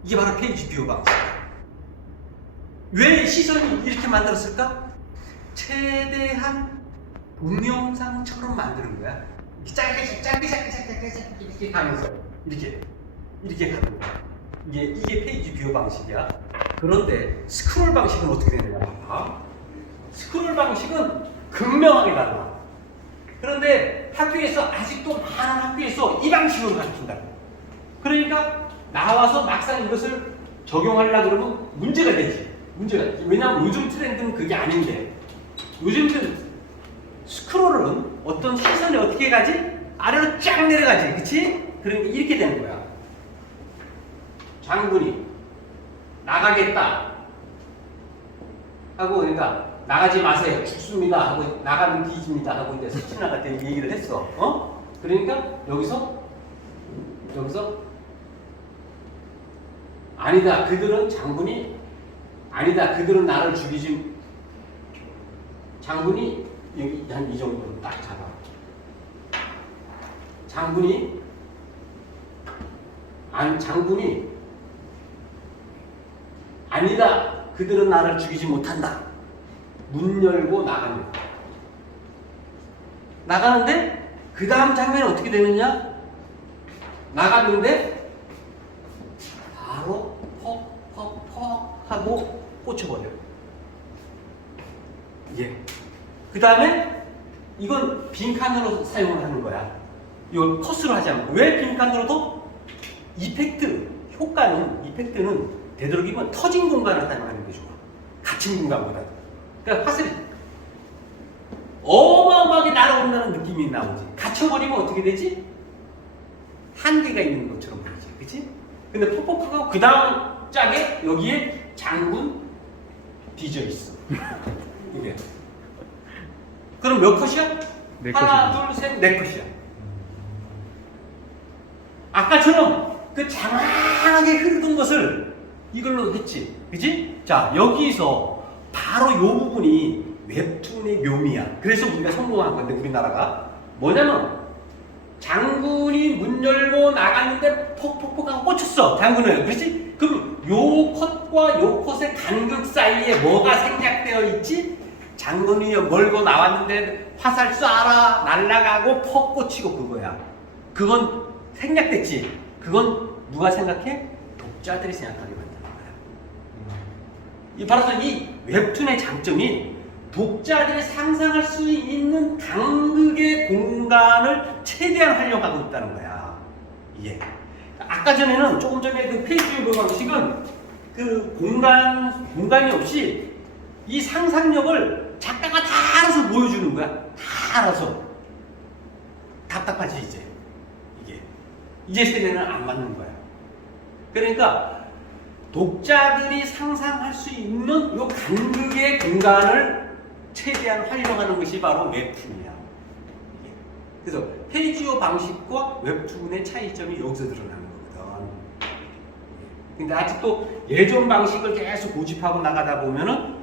이게 바로 페이지 뷰어 방식이야. 왜 시선이 이렇게 만들었을까? 최대한 동영상처럼 만드는 거야. 짧게 이렇게 가면서 이렇게 가는 거야. 이게 페이지 뷰어 방식이야. 그런데 스크롤 방식은 어떻게 되느냐 봐봐. 스크롤 방식은 극명하게 달라. 그런데 학교에서 아직도 많은 학교에서 이 방식으로 가르친다고. 그러니까 나와서 막상 이것을 적용하려고 그러면 문제가 되지. 왜냐하면 요즘 트렌드는 그게 아닌데, 요즘은 스크롤은 어떤 시선이 어떻게 가지? 아래로 쫙 내려가지. 그치? 그러니까 이렇게 되는 거야. 장군이 나가겠다 하고, 그러니까 나가지 마세요, 죽습니다 하고, 나가면 뒤집니다 하고 이제 스치나가 얘기를 했어. 그러니까 여기서 아니다, 그들은 장군이 아니다, 그들은 나를 죽이지. 장군이 여기 한 이 정도로 딱 잡아. 장군이 아니다, 그들은 나를 죽이지 못한다. 문 열고 나가는데 그 다음 장면은 어떻게 되느냐? 나갔는데 바로 퍽퍽퍽 하고 꽂혀버려요. 그 다음에 이건 빈칸으로 사용을 하는 거야. 이걸 컷으로 하지 않고. 왜 빈칸으로도? 이펙트는 되도록이면 터진 공간을 사용하는 게 좋아. 갇힌 공간보다. 그러니까 화살이 어마어마하게 날아온다는 느낌이 나오지. 갇혀버리면 어떻게 되지? 한계가 있는 것처럼 보이지. 그치? 근데 퍽퍽하고 그 다음 짝에 여기에 장군 뒤져 있어. 이게. 그럼 몇 컷이야? 네 하나, 둘, 셋, 네 컷이야. 아까처럼 그 장황하게 흐르던 것을 이걸로 했지. 그치? 자, 여기서 바로 요 부분이 웹툰의 묘미야. 그래서 우리가 성공한 건데, 우리나라가. 뭐냐면, 장군이 문 열고 나갔는데 퍽퍽퍽 하고 꽂혔어. 장군은. 그렇지? 그럼 요 컷과 요 컷의 간극 사이에 뭐가 생략되어 있지? 장군이 멀고 나왔는데 화살 쏴라 날아가고 퍽 꽂히고 그거야. 그건 생략됐지. 그건 누가 생각해? 독자들이 생각하게 만드는 거야. 바로 이 웹툰의 장점이 독자들이 상상할 수 있는 간극의 공간을 최대한 활용하고 있다는 거야. 이게. 아까 전에는 조금 전에 그 페이지 뷰어 방식은 그 공간이 없이 이 상상력을 작가가 다 알아서 보여주는 거야. 다 알아서. 답답하지 이제. 이제 세대는 안 맞는 거야. 그러니까 독자들이 상상할 수 있는 이 간극의 공간을 최대한 활용하는 것이 바로 웹툰이야. 그래서 페이지오 방식과 웹툰의 차이점이 여기서 드러나는 거거든. 근데 아직도 예전 방식을 계속 고집하고 나가다 보면은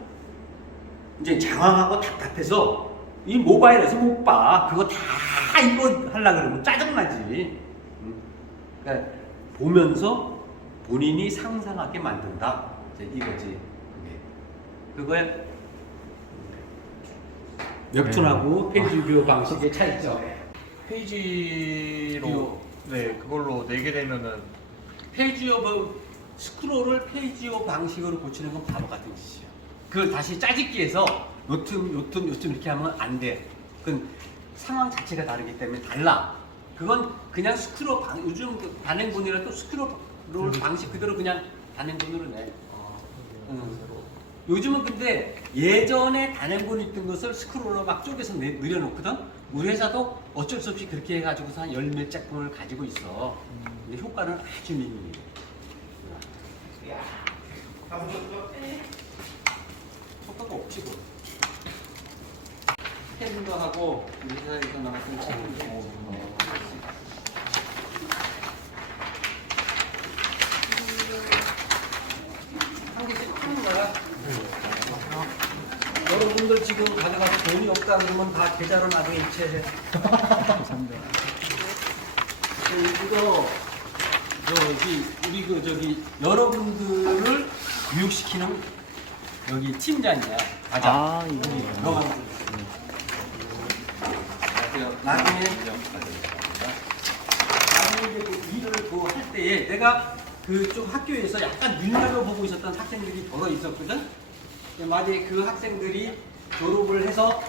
이제 장황하고 답답해서 이 모바일에서 못 봐. 그거 다 이거 하려고 그러면 짜증나지. 그러니까 보면서 본인이 상상하게 만든다. 이거지. 그거에 웹툰하고 페이지 뷰어 방식의 차이점. 페이지로 그걸로 내게 되면은 페이지오 스크롤을 페이지오 방식으로 고치는 건 바보 같은 짓이야. 그걸 다시 짜집기해서 요틈 이렇게 하면 안 돼. 그건 상황 자체가 다르기 때문에 달라. 그건 그냥 스크롤 요즘 그 단행본이라도 스크롤 방식 그대로 그냥 단행본으로 내. 요즘은 근데 예전에 단행본이 있던 것을 스크롤로 막 쪼개서 늘여놓거든. 우리 회사도 어쩔 수 없이 그렇게 해가지고서 한 10몇 작품을 가지고 있어. 근데 효과는 아주 미미해. 효과가 없지 뭐. 펜도 하고 회사에서 나왔던 책도 한 개씩 파는 거야. 여러분들 지금 가져가서 돈이 없다 그러면 다 계좌로 나중에 이체해. 감사합니다. 이거 우리 저기 여러분들을 교육시키는 여기 팀장이야. 과장. 아, 이거. 너만 나중에 이제 그 일을 할 때에 내가 그쪽 학교에서 약간 눈여겨 보고 있었던 학생들이 더러 있었거든. 만약에 그 학생들이 졸업을 해서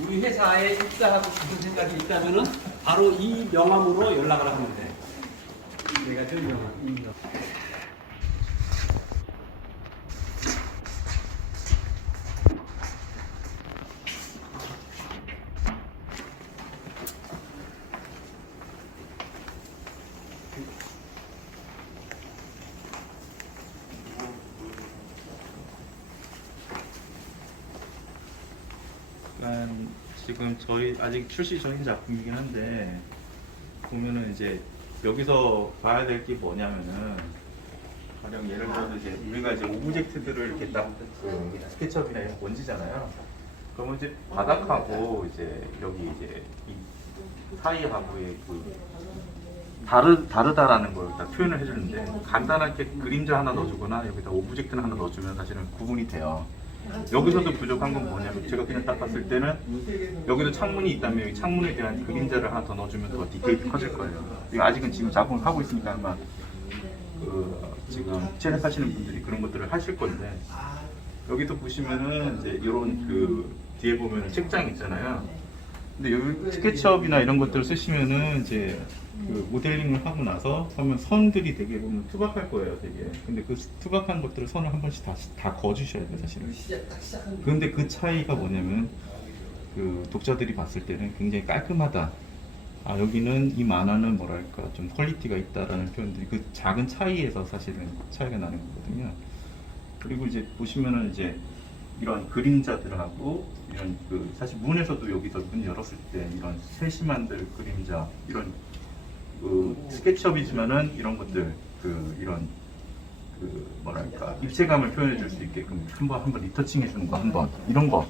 우리 회사에 입사하고 싶은 생각이 있다면은 바로 이 명함으로 연락을 하면 돼. 내가 준 명함. 지금 저희 아직 출시 전인 작품이긴 한데 보면은 이제 여기서 봐야 될 게 뭐냐면은 가령 예를 들어서 이제 우리가 이제 오브젝트들을 이렇게 딱그 스케치업이나 이런 원지잖아요. 그러면 이제 바닥하고 이제 여기 이제 이 사이하고의 그 다르다라는 걸 딱 표현을 해주는데 간단하게 그림자 하나 넣어주거나 여기다 오브젝트를 하나 넣어주면 사실은 구분이 돼요. 여기서도 부족한 건 뭐냐면 제가 그냥 딱 봤을 때는 여기도 창문이 있다면 여기 창문에 대한 그림자를 하나 더 넣어주면 더 디테일이 커질 거예요. 이거 아직은 지금 작업을 하고 있으니까 아마 지금 제작하시는 분들이 그런 것들을 하실 건데 여기도 보시면은 이제 이런 그 뒤에 보면은 책장 있잖아요. 근데 여기 스케치업이나 이런 것들을 쓰시면은 이제 그 모델링을 하고 나서 하면 선들이 되게 보면 투박할 거예요, 되게. 근데 그 투박한 것들을 선을 한 번씩 다 그어주셔야 돼요, 사실은. 그런데 그 차이가 뭐냐면 그 독자들이 봤을 때는 굉장히 깔끔하다. 아, 여기는 이 만화는 뭐랄까 좀 퀄리티가 있다라는 표현들이 그 작은 차이에서 사실은 차이가 나는 거거든요. 그리고 이제 보시면은 이제 이런 그림자들하고 이런 그 사실 문에서도 여기서 문 열었을 때 이런 세심한들 그림자 이런 그 스케치업이지만은 이런 것들 이런 뭐랄까 입체감을 표현해 줄 수 있게끔 한번 리터칭 해주는 거 한번 이런 거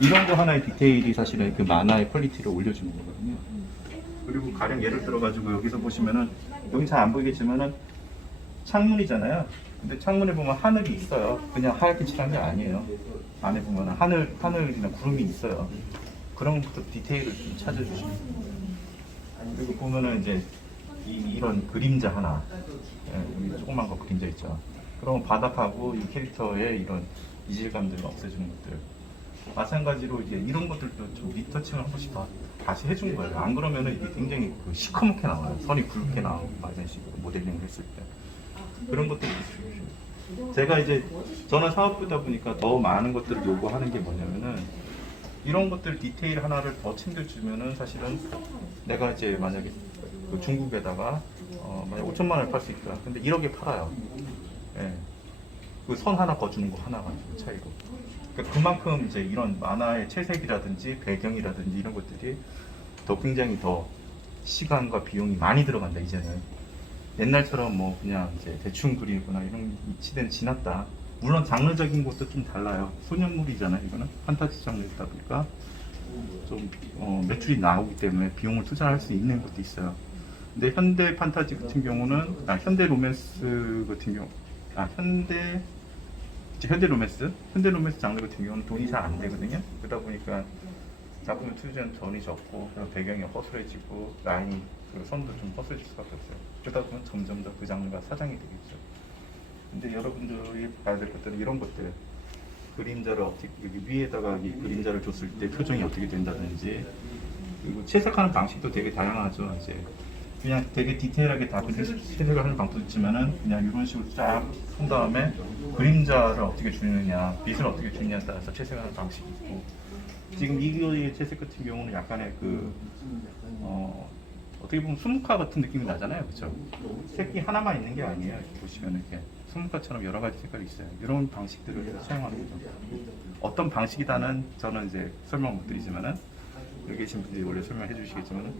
하나의 디테일이 사실은 그 만화의 퀄리티를 올려주는 거거든요. 그리고 가령 예를 들어 가지고 여기서 보시면은 여기 잘 안 보이겠지만은 창문이잖아요. 근데 창문에 보면 하늘이 있어요. 그냥 하얗게 칠한 게 아니에요. 안에 보면 하늘이나 구름이 있어요. 그런 것도 디테일을 좀 찾아주시면 돼요. 그리고 보면은 이제 이런 그림자 하나, 여기 조그만 거 그림자 있죠. 그럼 바닥하고 이 캐릭터의 이런 이질감들을 없애주는 것들. 마찬가지로 이제 이런 것들도 좀 리터칭을 한 번씩 다시 해준 거예요. 안 그러면은 이게 굉장히 시커멓게 나와요. 선이 굵게 나오고 이런 식으로 모델링을 했을 때. 그런 것들이 있어요. 제가 이제 저는 사업부다 보니까 더 많은 것들을 요구하는 게 뭐냐면은 이런 것들 디테일 하나를 더 챙겨주면은 사실은 내가 이제 만약에 그 중국에다가 만약 5천만 원을 팔 수 있다. 근데 1억에 팔아요. 예. 그 선 하나 거주는 거 하나가 차이로. 그러니까 그만큼 이제 이런 만화의 채색이라든지 배경이라든지 이런 것들이 더 굉장히 더 시간과 비용이 많이 들어간다 이제는. 옛날처럼 뭐 그냥 이제 대충 그리거나 이런 시대는 지났다. 물론 장르적인 것도 좀 달라요. 소년물이잖아요. 이거는 판타지 장르이다 보니까 좀 매출이 나오기 때문에 비용을 투자할 수 있는 것도 있어요. 근데 현대 판타지 같은 경우는 현대 로맨스 같은 경우 현대 로맨스 장르 같은 경우는 돈이 잘 안 되거든요. 그러다 보니까 작품을 투자한 돈이 적고 배경이 허술해지고 라인이 그 선도 좀 허술해질 수밖에 없어요. 그러다 보면 점점 더 그 장르가 사장이 되겠죠. 근데 여러분들이 봐야 될 것들은 이런 것들, 그림자를 어떻게 여기 위에다가 이 그림자를 줬을 때 표정이 어떻게 된다든지, 그리고 채색하는 방식도 되게 다양하죠. 이제 그냥 되게 디테일하게 다 채색을 하는 방법도 있지만은 그냥 이런 식으로 쫙 한 다음에 그림자를 어떻게 주느냐, 빛을 어떻게 주느냐에 따라서 채색하는 방식이 있고, 지금 이거의 채색 같은 경우는 약간의 어떻게 보면 수묵화 같은 느낌이 나잖아요, 그렇죠? 색이 하나만 있는 게 아니에요. 이렇게 보시면 이렇게 수묵화처럼 여러 가지 색깔이 있어요. 이런 방식들을 해서 사용하는 거죠. 어떤 방식이다는 저는 이제 설명 못 드리지만은 여기 계신 분들이 원래 설명해 주시겠지만은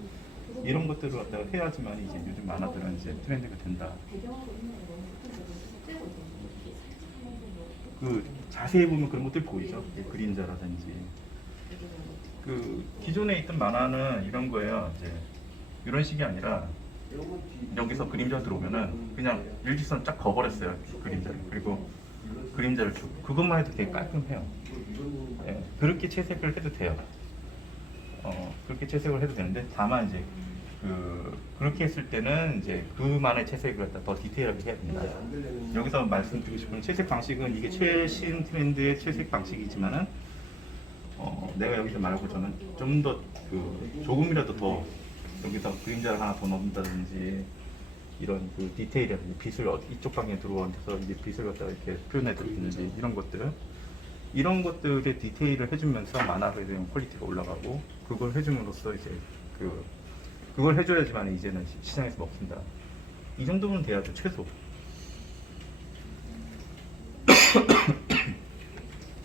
이런 것들을 갖다가 해야지만 이제 요즘 만화들은 이제 트렌드가 된다. 그 자세히 보면 그런 것들 보이죠? 그림자라든지 그 기존에 있던 만화는 이런 거예요. 이제 이런 식이 아니라 여기서 그림자 들어오면은 그냥 일직선 쫙 그어버렸어요. 그림자를. 그리고 그림자를 주고 그것만 해도 되게 깔끔해요. 예, 그렇게 채색을 해도 돼요. 그렇게 채색을 해도 되는데 다만 이제 그렇게 했을 때는 이제 그만의 채색을 갖다 더 디테일하게 해야 됩니다. 여기서 말씀드리고 싶은 채색 방식은 이게 최신 트렌드의 채색 방식이지만은 내가 여기서 말한 것처럼 좀 더 조금이라도 더 여기서 그림자를 하나 더 넣는다든지 이런 그 디테일이라든지 빛을 이쪽 방향에 들어와서 이제 빛을 갖다가 이렇게 표현해 드리든지 이런 것들의 디테일을 해주면서 만화에 대한 퀄리티가 올라가고 그걸 해줌으로써 이제 그걸 해줘야지만 이제는 시장에서 먹힌다. 이 정도면 돼야죠, 최소.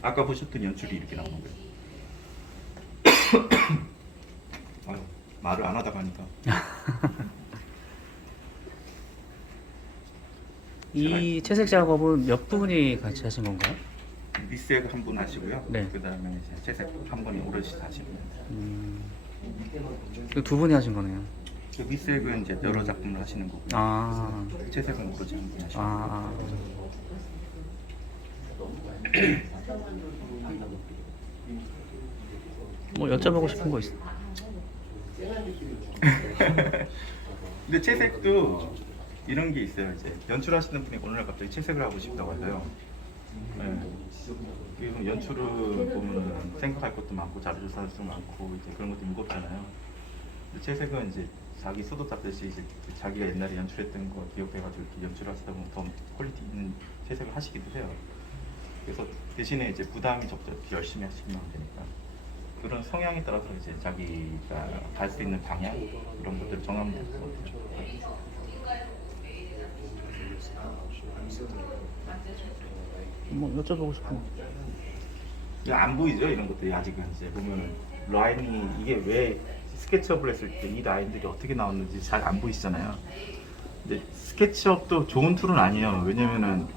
아까 보셨던 연출이 이렇게 나오는 거예요. 아유, 말을 안 하다가 하니까. 이 채색 작업은 몇 분이 같이 하신 건가요? 밑색 한 분 하시고요. 네. 그 다음에 이제 채색 한 분이 오롯이 하시고요. 이거 두 분이 하신 거네요. 그 밑색은 이제 여러 작품을 하시는 거고요. 아, 채색은 오로지 한 분이 하시고. 아. 뭐 여쭤보고 싶은 거 있어? 근데 채색도 이런 게 있어요. 이제 연출하시는 분이 어느 날 갑자기 채색을 하고 싶다고 하세요. 네. 그리고 연출을 보면 생각할 것도 많고 자료조사할 것도 많고 이제 그런 것도 무겁잖아요. 근데 채색은 이제 자기 소도 잡듯이 이제 자기가 옛날에 연출했던 거 기억해가지고 이렇게 연출하시다 보면 더 퀄리티 있는 채색을 하시기도 해요. 그래서 대신에 이제 부담이 적절히 열심히 하시면 되니까 그런 성향에 따라서 이제 자기가 갈 수 있는 방향 이런 것들을 정하면 될 것 같아요. 뭐 여쭤보고 싶은 거. 안 보이죠 이런 것들이 아직은 이제 보면 라인이 이게 왜 스케치업을 했을 때 이 라인들이 어떻게 나왔는지 잘 안 보이시잖아요. 근데 스케치업도 좋은 툴은 아니에요. 왜냐면은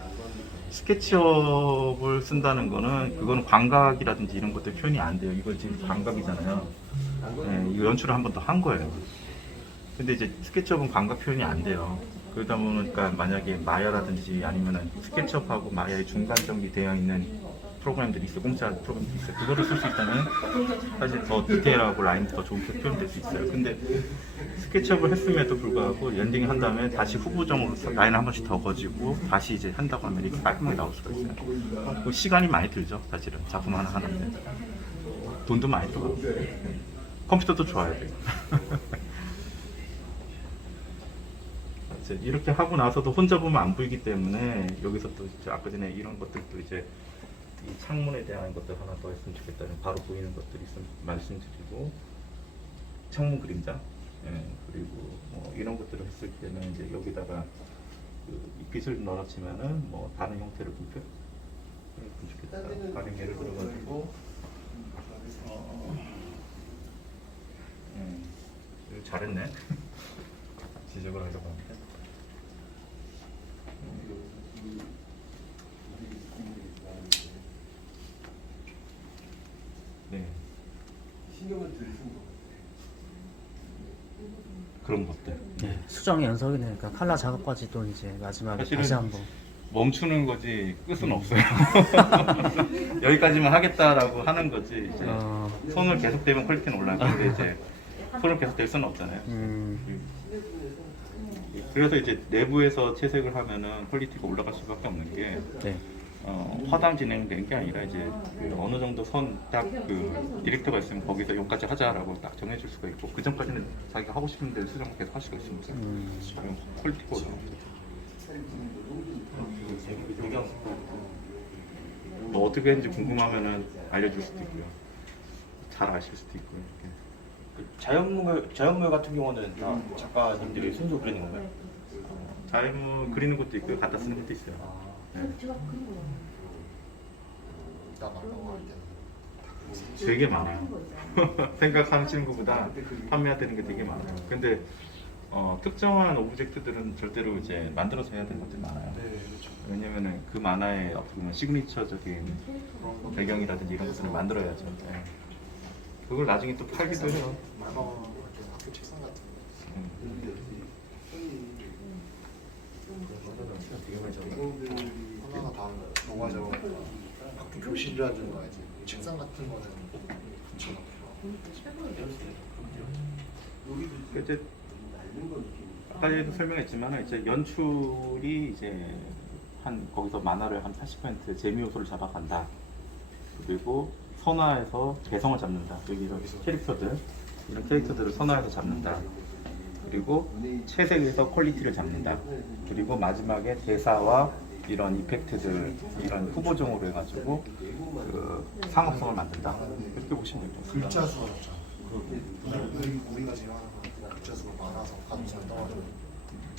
스케치업을 쓴다는 거는 그거는 광각이라든지 이런 것들 표현이 안 돼요. 이거 지금 광각이잖아요. 네, 이거 연출을 한 번 더 한 거예요. 근데 이제 스케치업은 광각 표현이 안 돼요. 그러다 보니까 만약에 마야라든지 아니면은 스케치업하고 마야의 중간 정비 되어 있는 프로그램들이 있어, 공짜 프로그램들이 있어요. 그거를 쓸 수 있다면 사실 더 디테일하고 라인도 더 좋게 표현될 수 있어요. 근데 스케치업을 했음에도 불구하고 엔딩 한 다음에 다시 후보정으로 라인을 한 번씩 더 거지고 다시 이제 한다고 하면 이게 깔끔하게 나올 수가 있어요. 그 시간이 많이 들죠, 사실은 작품 하나 하는데 돈도 많이 들어가고 컴퓨터도 좋아야 돼요. 이렇게 하고 나서도 혼자 보면 안 보이기 때문에 여기서 또 아까 전에 이런 것들도 이제 이 창문에 대한 것들 하나 더 했으면 좋겠다는 바로 보이는 것들이 있으면 말씀드리고 창문 그림자 그리고 뭐 이런 것들을 했을 때는 이제 여기다가 그 빛을 넣었지만은 뭐 다른 형태로 좀 표현했으면 좋겠다. 가령 예를 들어가지고 잘했네. 지적을 하려고 하는데. 네. 신경을 들으신 거 그런 것들. 네, 수정의 연속이네. 그러니까 칼라 작업까지 또 이제 마지막에 사실은 다시 한번. 멈추는 거지 끝은 없어요. 여기까지만 하겠다라고 하는 거지. 이제 손을 계속 대면 퀄리티는 올라가는데 이제 손을 계속 댈 수는 없잖아요. 그래서 이제 내부에서 채색을 하면은 퀄리티가 올라갈 수밖에 없는 게 네. 화담 진행되는 게 아니라 이제 그 어느 정도 선 딱 그 디렉터가 있으면 거기서 여기까지 하자라고 딱 정해줄 수가 있고 그 전까지는 자기가 하고 싶은 대로 수정 계속 할 수가 있습니다. 그럼 퀄리티가 올라갑니다. 뭐 어떻게 했는지 궁금하면은 알려줄 수도 있고요. 잘 아실 수도 있고요. 이렇게. 그 자연물 같은 경우는 다 작가님들이 손으로 그리는 건가요? 자연물 그리는 것도 있고 갖다 쓰는 것도 있어요. 이따 만나고 할 때는 되게 많아요. 생각하시는 것보다 판매해야 되는 게 되게 많아요. 근데 특정한 오브젝트들은 절대로 이제 만들어서 해야 되는 것들이 많아요. 네, 그렇죠. 왜냐면은 그 만화의 어떻게 보면 시그니처적인 배경이라든지 이런 것들을 만들어야죠. 네. 그걸 나중에 또 팔기도 해요. 말방 이렇게 학교 책상 같은 거 하나가 다 녹아져 학교 교실을 하는 거야지. 책상 같은 거는 붙여놓고 이제 아까도 설명했지만 이제 연출이 이제 한 거기서 만화를 한 80% 재미 요소를 잡아간다. 그리고 선화에서 개성을 잡는다. 여기 이런 캐릭터들 이런 캐릭터들을 선화해서 잡는다. 그리고 채색에서 퀄리티를 잡는다. 그리고 마지막에 대사와 이런 이펙트들 이런 후보종으로 해가지고 그 상업성을 만든다. 이렇게 보시면 됩니다. 글자 수가 적잖아. 우리가 지금 하는 건 글자 수가 많아서 가능성이 떨어져.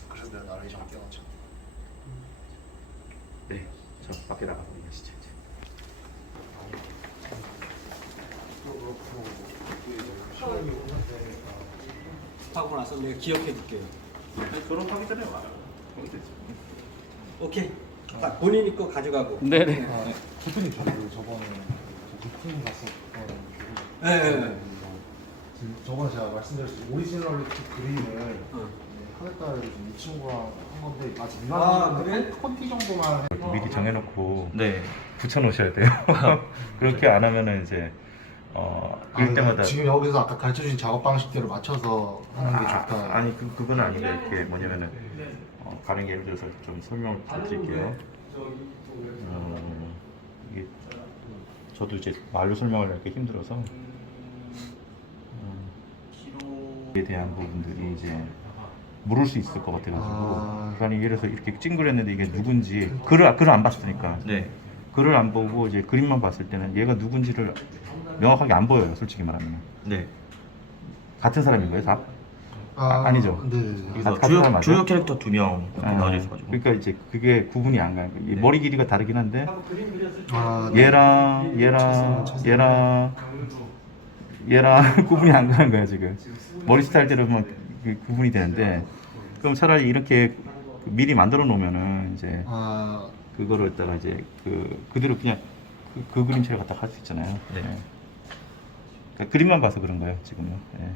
그래서 내가 나레이션 띄워놨죠. 네, 저 밖에 나가고 계시죠. 이제. 하고 나서 내가 기억해 둘게요. 졸업하기 전에 와요. 거기 됐죠. 오케이. 딱 본인이 거 가져가고. 네네. 대표님 저번에 부품 갔었던 네. 지금 저번에 제가 말씀드렸듯이 오리지널 그림을 어. 하겠다 해서 지금 이 친구랑 한 건데 아직 아, 미만 그래? 콘티 정도만 해. 미리 정해놓고 네. 붙여놓으셔야 돼요. 그렇게 안 하면은 이제 그릴 때마다 지금 여기서 아까 가르쳐주신 작업 방식대로 맞춰서 하는 게 좋다. 아니 그건 아닌데 그게 뭐냐면은 가령 예를 들어서 좀 설명을 드릴게요. 이게 저도 이제 말로 설명을 하기 힘들어서 에 대한 부분들이 이제 모를 수 있을 것 같아가지고 그러니까 예를 들어서 이렇게 찡그렸는데 이게 누군지 글을 안 봤으니까 네. 글을 안 보고 이제 그림만 봤을 때는 얘가 누군지를 명확하게 안 보여요. 솔직히 말하면 네. 같은 사람인 거예요, 다? 아니죠. 네. 이게 다 같은 사람 맞아요? 주요 캐릭터 2명 나눠져 있어가지고. 그러니까 이제 그게 구분이 안 가요. 이 머리 길이가 다르긴 한데 아, 얘랑 구분이 안 가는 거예요 지금. 머리 스타일대로만 구분이 되는데 그럼 차라리 이렇게 미리 만들어 놓으면은 이제 아, 그거를 따라 이제 그대로 그냥 그 그림체를 갖다 할 수 있잖아요. 네. 그러니까 그림만 봐서 그런 거예요 지금요. 예.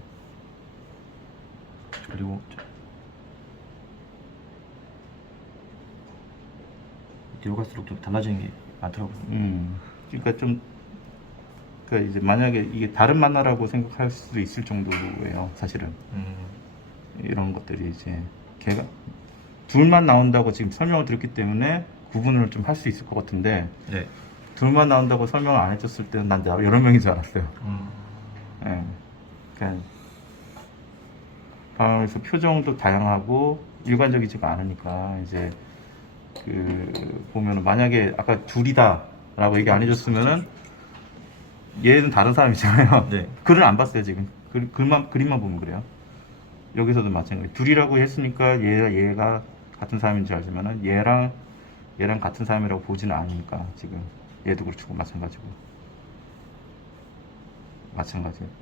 그리고 뒤로 갈수록 좀 달라지는 게 많더라고요. 그러니까 좀 그러니까 이제 만약에 이게 다른 만화라고 생각할 수도 있을 정도예요 사실은. 이런 것들이 이제 걔가 둘만 나온다고 지금 설명을 드렸기 때문에 구분을 좀 할 수 있을 것 같은데 네. 둘만 나온다고 설명을 안 해줬을 때는 난 여러 명인 줄 알았어요. 예. 그러니까 그래서 표정도 다양하고 일관적이지가 않으니까 이제 보면은 만약에 아까 둘이다라고 얘기 안 해줬으면은 얘는 다른 사람이잖아요. 네. 글을 안 봤어요 지금. 그림만 보면 그래요. 여기서도 마찬가지. 둘이라고 했으니까 얘가 같은 사람인 줄 알지만은 얘랑 같은 사람이라고 보지는 않으니까 지금 얘도 그렇고 마찬가지고.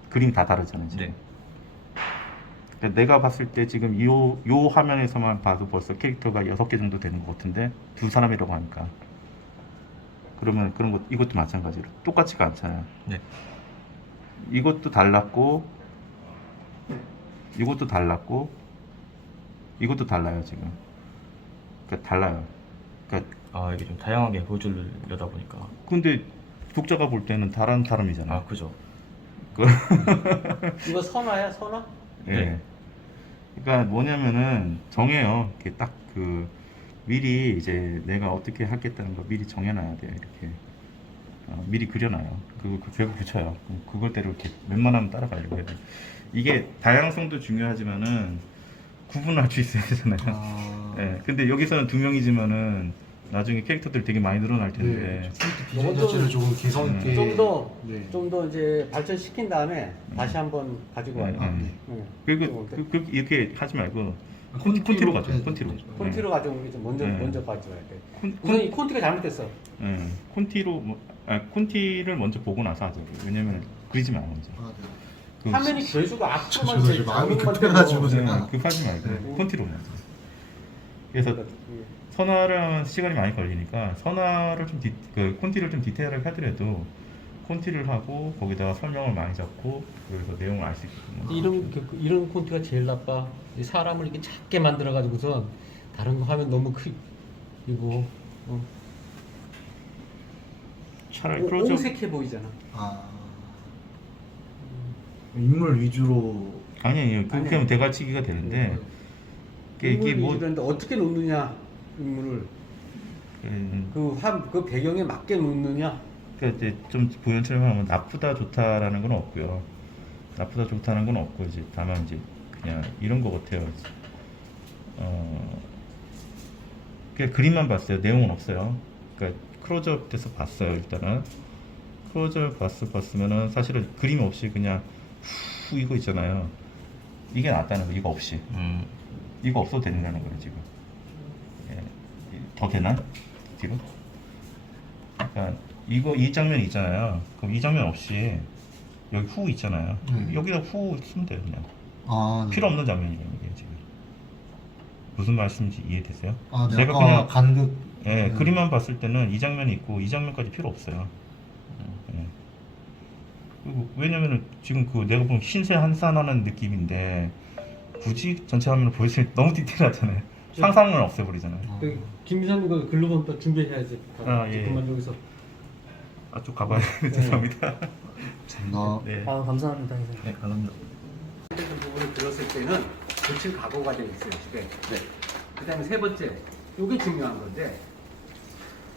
그림 다 다르잖아요 지금. 네. 그러니까 내가 봤을 때 지금 요 화면에서만 봐도 벌써 캐릭터가 6개 정도 되는 것 같은데 두 사람이라고 하니까 그러면 그런 것 이것도 마찬가지로 똑같지가 않잖아요. 네. 이것도 달랐고 이것도 달랐고 이것도 달라요 지금. 그러니까 달라요. 그러니까 이게 좀 다양하게 보여주려다 보니까. 근데 독자가 볼 때는 다른 사람이잖아요. 그죠. 이거 선화야, 선화? 예. 네. 그러니까 뭐냐면은 정해요. 이렇게 딱 미리 이제 내가 어떻게 하겠다는 거 미리 정해놔야 돼요. 이렇게 미리 그려놔요. 그거 결국 붙여요. 그걸대로 이렇게 웬만하면 따라가려고 해요. 이게 다양성도 중요하지만은 구분할 수 있어야 되잖아요. 예. 근데 여기서는 두 명이지만은 나중에 캐릭터들 되게 많이 늘어날 텐데. 네. 디자인 자체를 조금 개성 있게. 좀 네. 더 이제 발전시킨 다음에 다시 한번 가지고 와요. 그리고 이렇게 하지 말고 콘티로 가죠. 네. 콘티로. 콘티로 가져오는 게 좀 먼저 네. 먼저 가져와야 돼. 콘- 우선 이 콘티가 잘못됐어. 콘티로 콘티를 먼저 보고 나서 하죠. 왜냐면 그리지면 않아 먼저. 아, 네. 그 화면이 계속 앞으로만 저도 제- 지금 마음이 자극만 급해가지고 되고. 제가. 급하지 말고 네. 콘티로 하죠. 그래서 선화를 하면 시간이 많이 걸리니까 선화를 좀 콘티를 좀 디테일하게 하더라도 콘티를 하고 거기다가 설명을 많이 잡고 그래서 내용을 알 수 있게끔. 이런 콘티가 제일 나빠. 이 사람을 이렇게 작게 만들어 가지고선 다른 거 하면 너무 크고 차라리 클로즈업 옹색해 보이잖아. 아. 인물 위주로. 아니에요. 그렇게 아니에요. 하면 대갈치기가 되는데 이게 뭐 인물인데 어떻게 놓느냐 인물을 그 배경에 맞게 놓느냐. 그러니까 이제 좀 보연처럼 하면 나쁘다 좋다라는 건 없고요. 나쁘다 좋다는 건 없고 이제 다만 이제 그냥 이런 거 같아요. 그냥 그림만 봤어요. 내용은 없어요. 그러니까 클로즈업 돼서 봤어요. 일단은 클로즈업 봤으면은 사실은 그림 없이 그냥 후 이거 있잖아요. 이게 낫다는 거. 이거 없이. 이거 없어도 된다는 거예요 지금. 예. 더 되나? 지금? 그러니까 이 장면 있잖아요. 그럼 이 장면 없이 여기 후 있잖아요. 여기다 후 쓰면 돼요 그냥. 아, 네. 필요 없는 장면이에요 이게 지금. 무슨 말씀인지 이해되세요? 아, 네. 제가 아까 그냥 간극. 예, 그림만 봤을 때는 이 장면이 있고 이 장면까지 필요 없어요. 예. 그리고 왜냐면은 지금 그 내가 보면 신세 한산하는 느낌인데 굳이 전체 화면을 보여주면 너무 디테일하잖아요. 상상을 없애버리잖아요. 김 기사님 그 글로건 또 준비해야지. 아, 예. 그만 여기서. 아, 좀 가봐야 죄송합니다. 감사합니다. 네. 아 감사합니다 선생님. 네, 감사합니다. 그 부분을 들었을 때는 고칠 각오가 되어 있어요 집에. 그다음에 세 번째, 이게 중요한 건데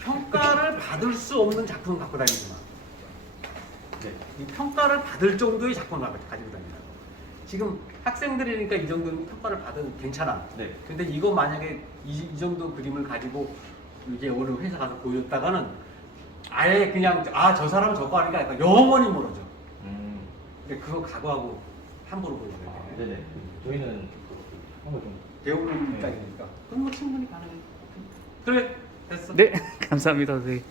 평가를 받을 수 없는 작품을 갖고 다니지 마. 이 평가를 받을 정도의 작품을 가지고 다니라고. 지금 학생들이니까 이 정도는 평가를 받으면 괜찮아. 네. 근데 이거 만약에 이 정도 그림을 가지고 이제 오늘 회사 가서 보여줬다가는 아예 그냥 저 사람은 저거 하니까 약간 영원히 멀어져. 근데 그거 각오하고 함부로 보여줘야 돼. 네네. 저희는 한번 좀 배우는 입장이니까. 그럼 뭐 충분히 가능해. 그래, 됐어. 네 감사합니다 선생님.